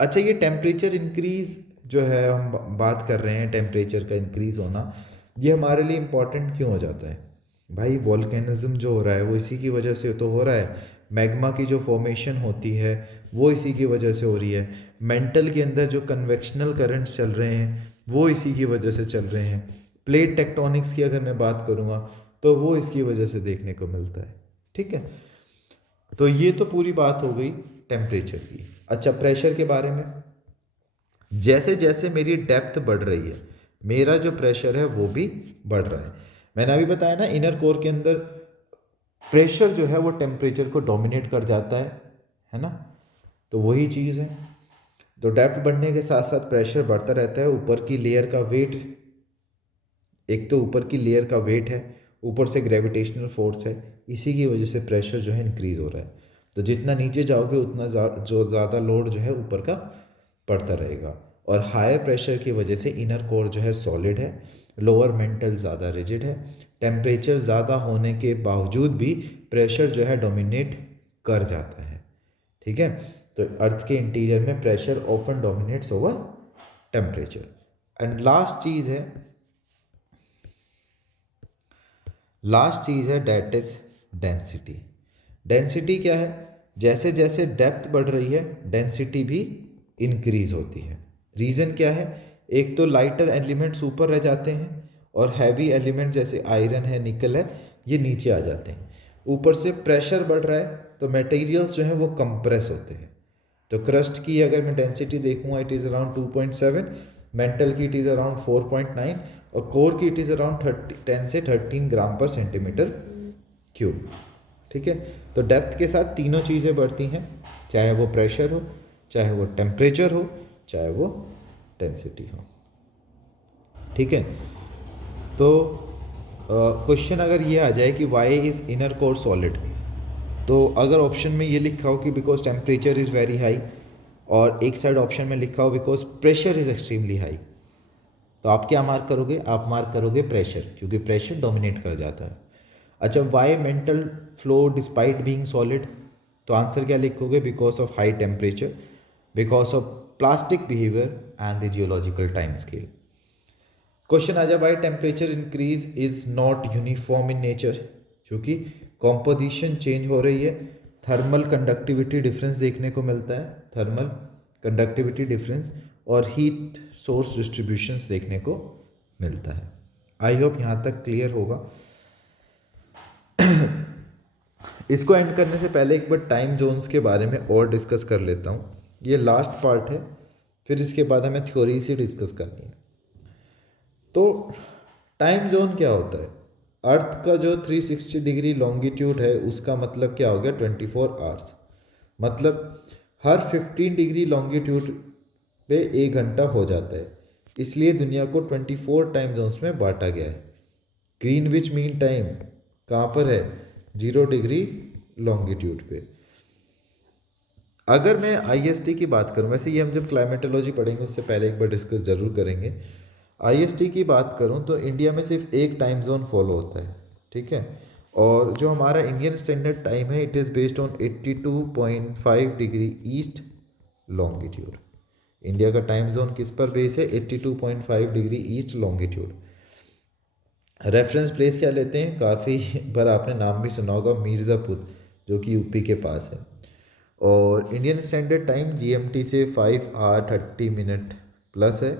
अच्छा, ये टेम्परेचर इंक्रीज जो है हम बात कर रहे हैं, टेम्परेचर का इंक्रीज होना, ये हमारे लिए इम्पॉर्टेंट क्यों हो जाता है भाई। वॉल्केनिज्म जो हो रहा है वो इसी की वजह से तो हो रहा है, मैग्मा की जो फॉर्मेशन होती है वो इसी की वजह से हो रही है, मेंटल के अंदर जो कन्वेक्शनल करंट्स चल रहे हैं वो इसी की वजह से चल रहे हैं, प्लेट टेक्टोनिक्स की अगर मैं बात करूँगा तो वो इसकी वजह से देखने को मिलता है। ठीक है, तो ये तो पूरी बात हो गई टेम्परेचर की। अच्छा, प्रेशर के बारे में, जैसे जैसे मेरी डेप्थ बढ़ रही है मेरा जो प्रेशर है वो भी बढ़ रहा है। मैंने अभी बताया ना, इनर कोर के अंदर प्रेशर जो है वो टेम्परेचर को डोमिनेट कर जाता है ना, तो वही चीज़ है। तो डेप्थ बढ़ने के साथ साथ प्रेशर बढ़ता रहता है। ऊपर की लेयर का वेट, एक तो ऊपर की लेयर का वेट है, ऊपर से ग्रेविटेशनल फोर्स है, इसी की वजह से प्रेशर जो है इंक्रीज हो रहा है। तो जितना नीचे जाओगे उतना जो ज़्यादा लोड जो है ऊपर का पड़ता रहेगा। और हायर प्रेशर की वजह से इनर कोर जो है सॉलिड है, लोअर मेंटल ज़्यादा रिजिड है। टेम्परेचर ज़्यादा होने के बावजूद भी प्रेशर जो है डोमिनेट कर जाता है। ठीक है, तो अर्थ के इंटीरियर में pressure often dominates over temperature. And last चीज़ है डेट इज डेंसिटी। डेंसिटी क्या है? जैसे जैसे डेप्थ बढ़ रही है डेंसिटी भी इंक्रीज होती है। रीज़न क्या है? एक तो लाइटर एलिमेंट्स ऊपर रह जाते हैं और हैवी एलिमेंट जैसे आयरन है, निकल है, ये नीचे आ जाते हैं। ऊपर से प्रेशर बढ़ रहा है तो मटेरियल्स जो हैं वो कंप्रेस होते हैं। तो क्रस्ट की अगर मैं डेंसिटी देखूँगा इट इज़ अराउंड 2.7, मेंटल की इट इज़ अराउंड 4.9 और कोर की इट इज़ अराउंड 10 से 13 ग्राम पर सेंटीमीटर क्यूब। ठीक है, तो डेप्थ के साथ तीनों चीज़ें बढ़ती हैं, चाहे वो प्रेशर हो, चाहे वो टेम्परेचर हो, चाहे वो डेंसिटी हो। ठीक है, तो क्वेश्चन अगर ये आ जाए कि why is inner core solid, तो अगर ऑप्शन में ये लिखा हो कि because temperature is very high और एक साइड ऑप्शन में लिखा हो because pressure is extremely high, तो आप क्या मार्क करोगे? आप मार्क करोगे प्रेशर, क्योंकि प्रेशर डोमिनेट कर जाता है। अच्छा, why mantle flow despite being solid, तो आंसर क्या लिखोगे? Because of high temperature, because of plastic behaviour and the geological time scale. Question आ जाए why temperature increase is not uniform in nature, क्योंकि कॉम्पोजिशन चेंज हो रही है, थर्मल कंडक्टिविटी डिफरेंस देखने को मिलता है, थर्मल कंडक्टिविटी डिफरेंस और हीट सोर्स डिस्ट्रीब्यूशंस देखने को मिलता है। आई होप यहाँ तक क्लियर होगा। इसको एंड करने से पहले एक बार टाइम जोन्स के बारे में और डिस्कस कर लेता हूँ। ये लास्ट पार्ट है, फिर इसके बाद हमें थ्योरी से डिस्कस करनी है। तो टाइम जोन क्या होता है? अर्थ का जो 360 डिग्री लॉन्गिट्यूड है उसका मतलब क्या हो गया? 24 आवर्स। मतलब हर 15 डिग्री लॉन्गिट्यूड पे 1 घंटा हो जाता है, इसलिए दुनिया को 24 टाइम जोन्स में बांटा गया है। ग्रीनविच मीन टाइम कहाँ पर है? 0 डिग्री लॉन्गिट्यूड पे। अगर मैं आईएसटी की बात करूं, वैसे ये हम जब क्लाइमेटोलॉजी पढ़ेंगे उससे पहले एक बार डिस्कस जरूर करेंगे। आईएसटी की बात करूं तो इंडिया में सिर्फ एक टाइम जोन फॉलो होता है, ठीक है, और जो हमारा इंडियन स्टैंडर्ड टाइम है it is based on 82.5 degree east longitude. India का टाइम जोन किस पर बेस है? 82.5 degree east longitude. Reference place क्या लेते हैं? काफ़ी बार आपने नाम भी सुना होगा, मिर्ज़ापुर, जो कि यूपी के पास है। और इंडियन स्टैंडर्ड टाइम जीएमटी से 5 आवर 30 मिनट प्लस है,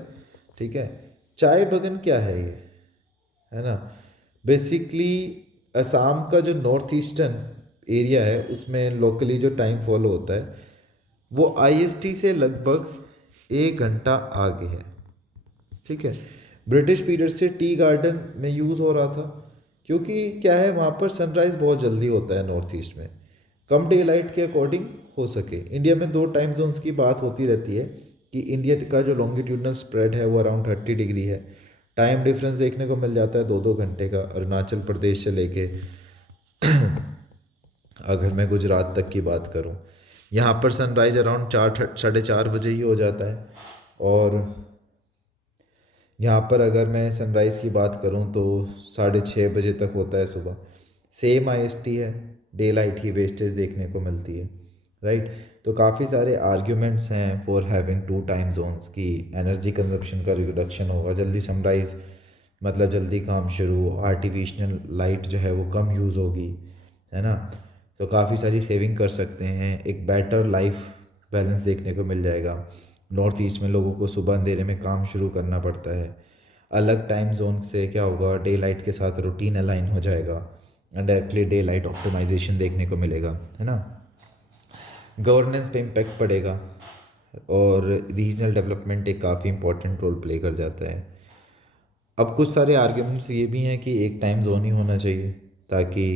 ठीक है। चाय बगन क्या है ये? है ना, बेसिकली असम का जो नॉर्थ ईस्टर्न एरिया है उसमें लोकली जो टाइम फॉलो होता है वो आईएसटी से लगभग 1 घंटा आगे है, ठीक है। ब्रिटिश पीरियड से टी गार्डन में यूज़ हो रहा था, क्योंकि क्या है वहाँ पर सनराइज़ बहुत जल्दी होता है नॉर्थ ईस्ट में, कम डे लाइट के अकॉर्डिंग हो सके। इंडिया में 2 टाइम जोन्स की बात होती रहती है कि इंडिया का जो लॉन्गिट्यूडनल स्प्रेड है वो अराउंड 30 डिग्री है, टाइम डिफरेंस देखने को मिल जाता है 2-2 घंटे का। अरुणाचल प्रदेश से लेके अगर मैं गुजरात तक की बात करूं, यहाँ पर सनराइज अराउंड 4-4:30 ही हो जाता है, और यहाँ पर अगर मैं सनराइज़ की बात करूँ तो 6:30 तक होता है सुबह। सेम आईएसटी है, डे लाइट की वेस्टेज देखने को मिलती है, राइट। तो काफ़ी सारे आर्ग्यूमेंट्स हैं फॉर हैविंग 2 टाइम जोन्स की एनर्जी कंजप्शन का रिडक्शन होगा, जल्दी सनराइज़ मतलब जल्दी काम शुरू, आर्टिफिशियल लाइट जो है वो कम यूज़ होगी, है ना। तो काफ़ी सारी सेविंग कर सकते हैं, एक बेटर लाइफ बैलेंस देखने को मिल जाएगा। नॉर्थ ईस्ट में लोगों को सुबह अंधेरे में काम शुरू करना पड़ता है, अलग टाइम जोन से क्या होगा, डे लाइट के साथ रूटीन अलाइन हो जाएगा and directly daylight optimization देखने को मिलेगा, है ना। गवर्नेंस पे इम्पेक्ट पड़ेगा और रीजनल डेवलपमेंट एक काफ़ी इंपॉर्टेंट रोल प्ले कर जाता है। अब कुछ सारे आर्ग्यूमेंट्स ये भी हैं कि एक टाइम जोन ही होना चाहिए, ताकि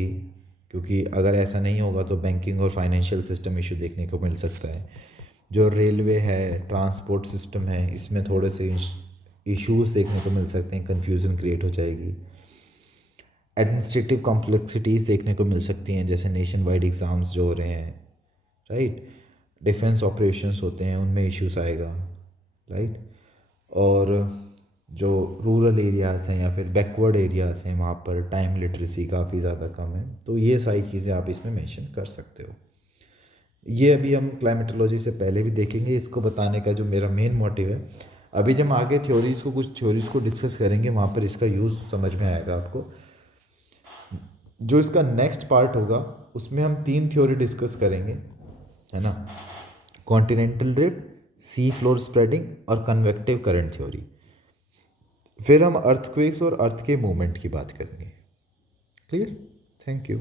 क्योंकि अगर ऐसा नहीं होगा तो बैंकिंग और फाइनेंशियल सिस्टम इशू देखने को मिल सकता है। जो रेलवे है, ट्रांसपोर्ट सिस्टम है, इसमें थोड़े से इश्यूज देखने को मिल सकते हैं, कन्फ्यूज़न क्रिएट हो जाएगी। एडमिनिस्ट्रेटिव कॉम्प्लेक्सिटीज़ देखने को मिल सकती हैं, जैसे नेशन वाइड एग्ज़ाम्स जो हो रहे हैं, राइट। डिफेंस ऑपरेशंस होते हैं उनमें इश्यूज आएगा, राइट। और जो रूरल एरियाज़ हैं या फिर बैकवर्ड एरियाज़ हैं वहाँ पर टाइम लिटरेसी काफ़ी ज़्यादा कम है, तो ये सारी चीज़ें आप इसमें मेंशन कर सकते हो। ये अभी हम क्लाइमेटोलॉजी से पहले भी देखेंगे, इसको बताने का जो मेरा मेन मोटिव है, अभी जब हम आगे थ्योरीज़ को कुछ थ्योरीज़ को डिस्कस करेंगे वहाँ पर इसका यूज़ समझ में आएगा आपको। जो इसका नेक्स्ट पार्ट होगा उसमें हम 3 थ्योरी डिस्कस करेंगे, है ना, continental drift, sea floor spreading और कन्वेक्टिव करंट थ्योरी। फिर हम अर्थक्वेक्स और अर्थ के मूवमेंट की बात करेंगे। क्लियर? Thank you.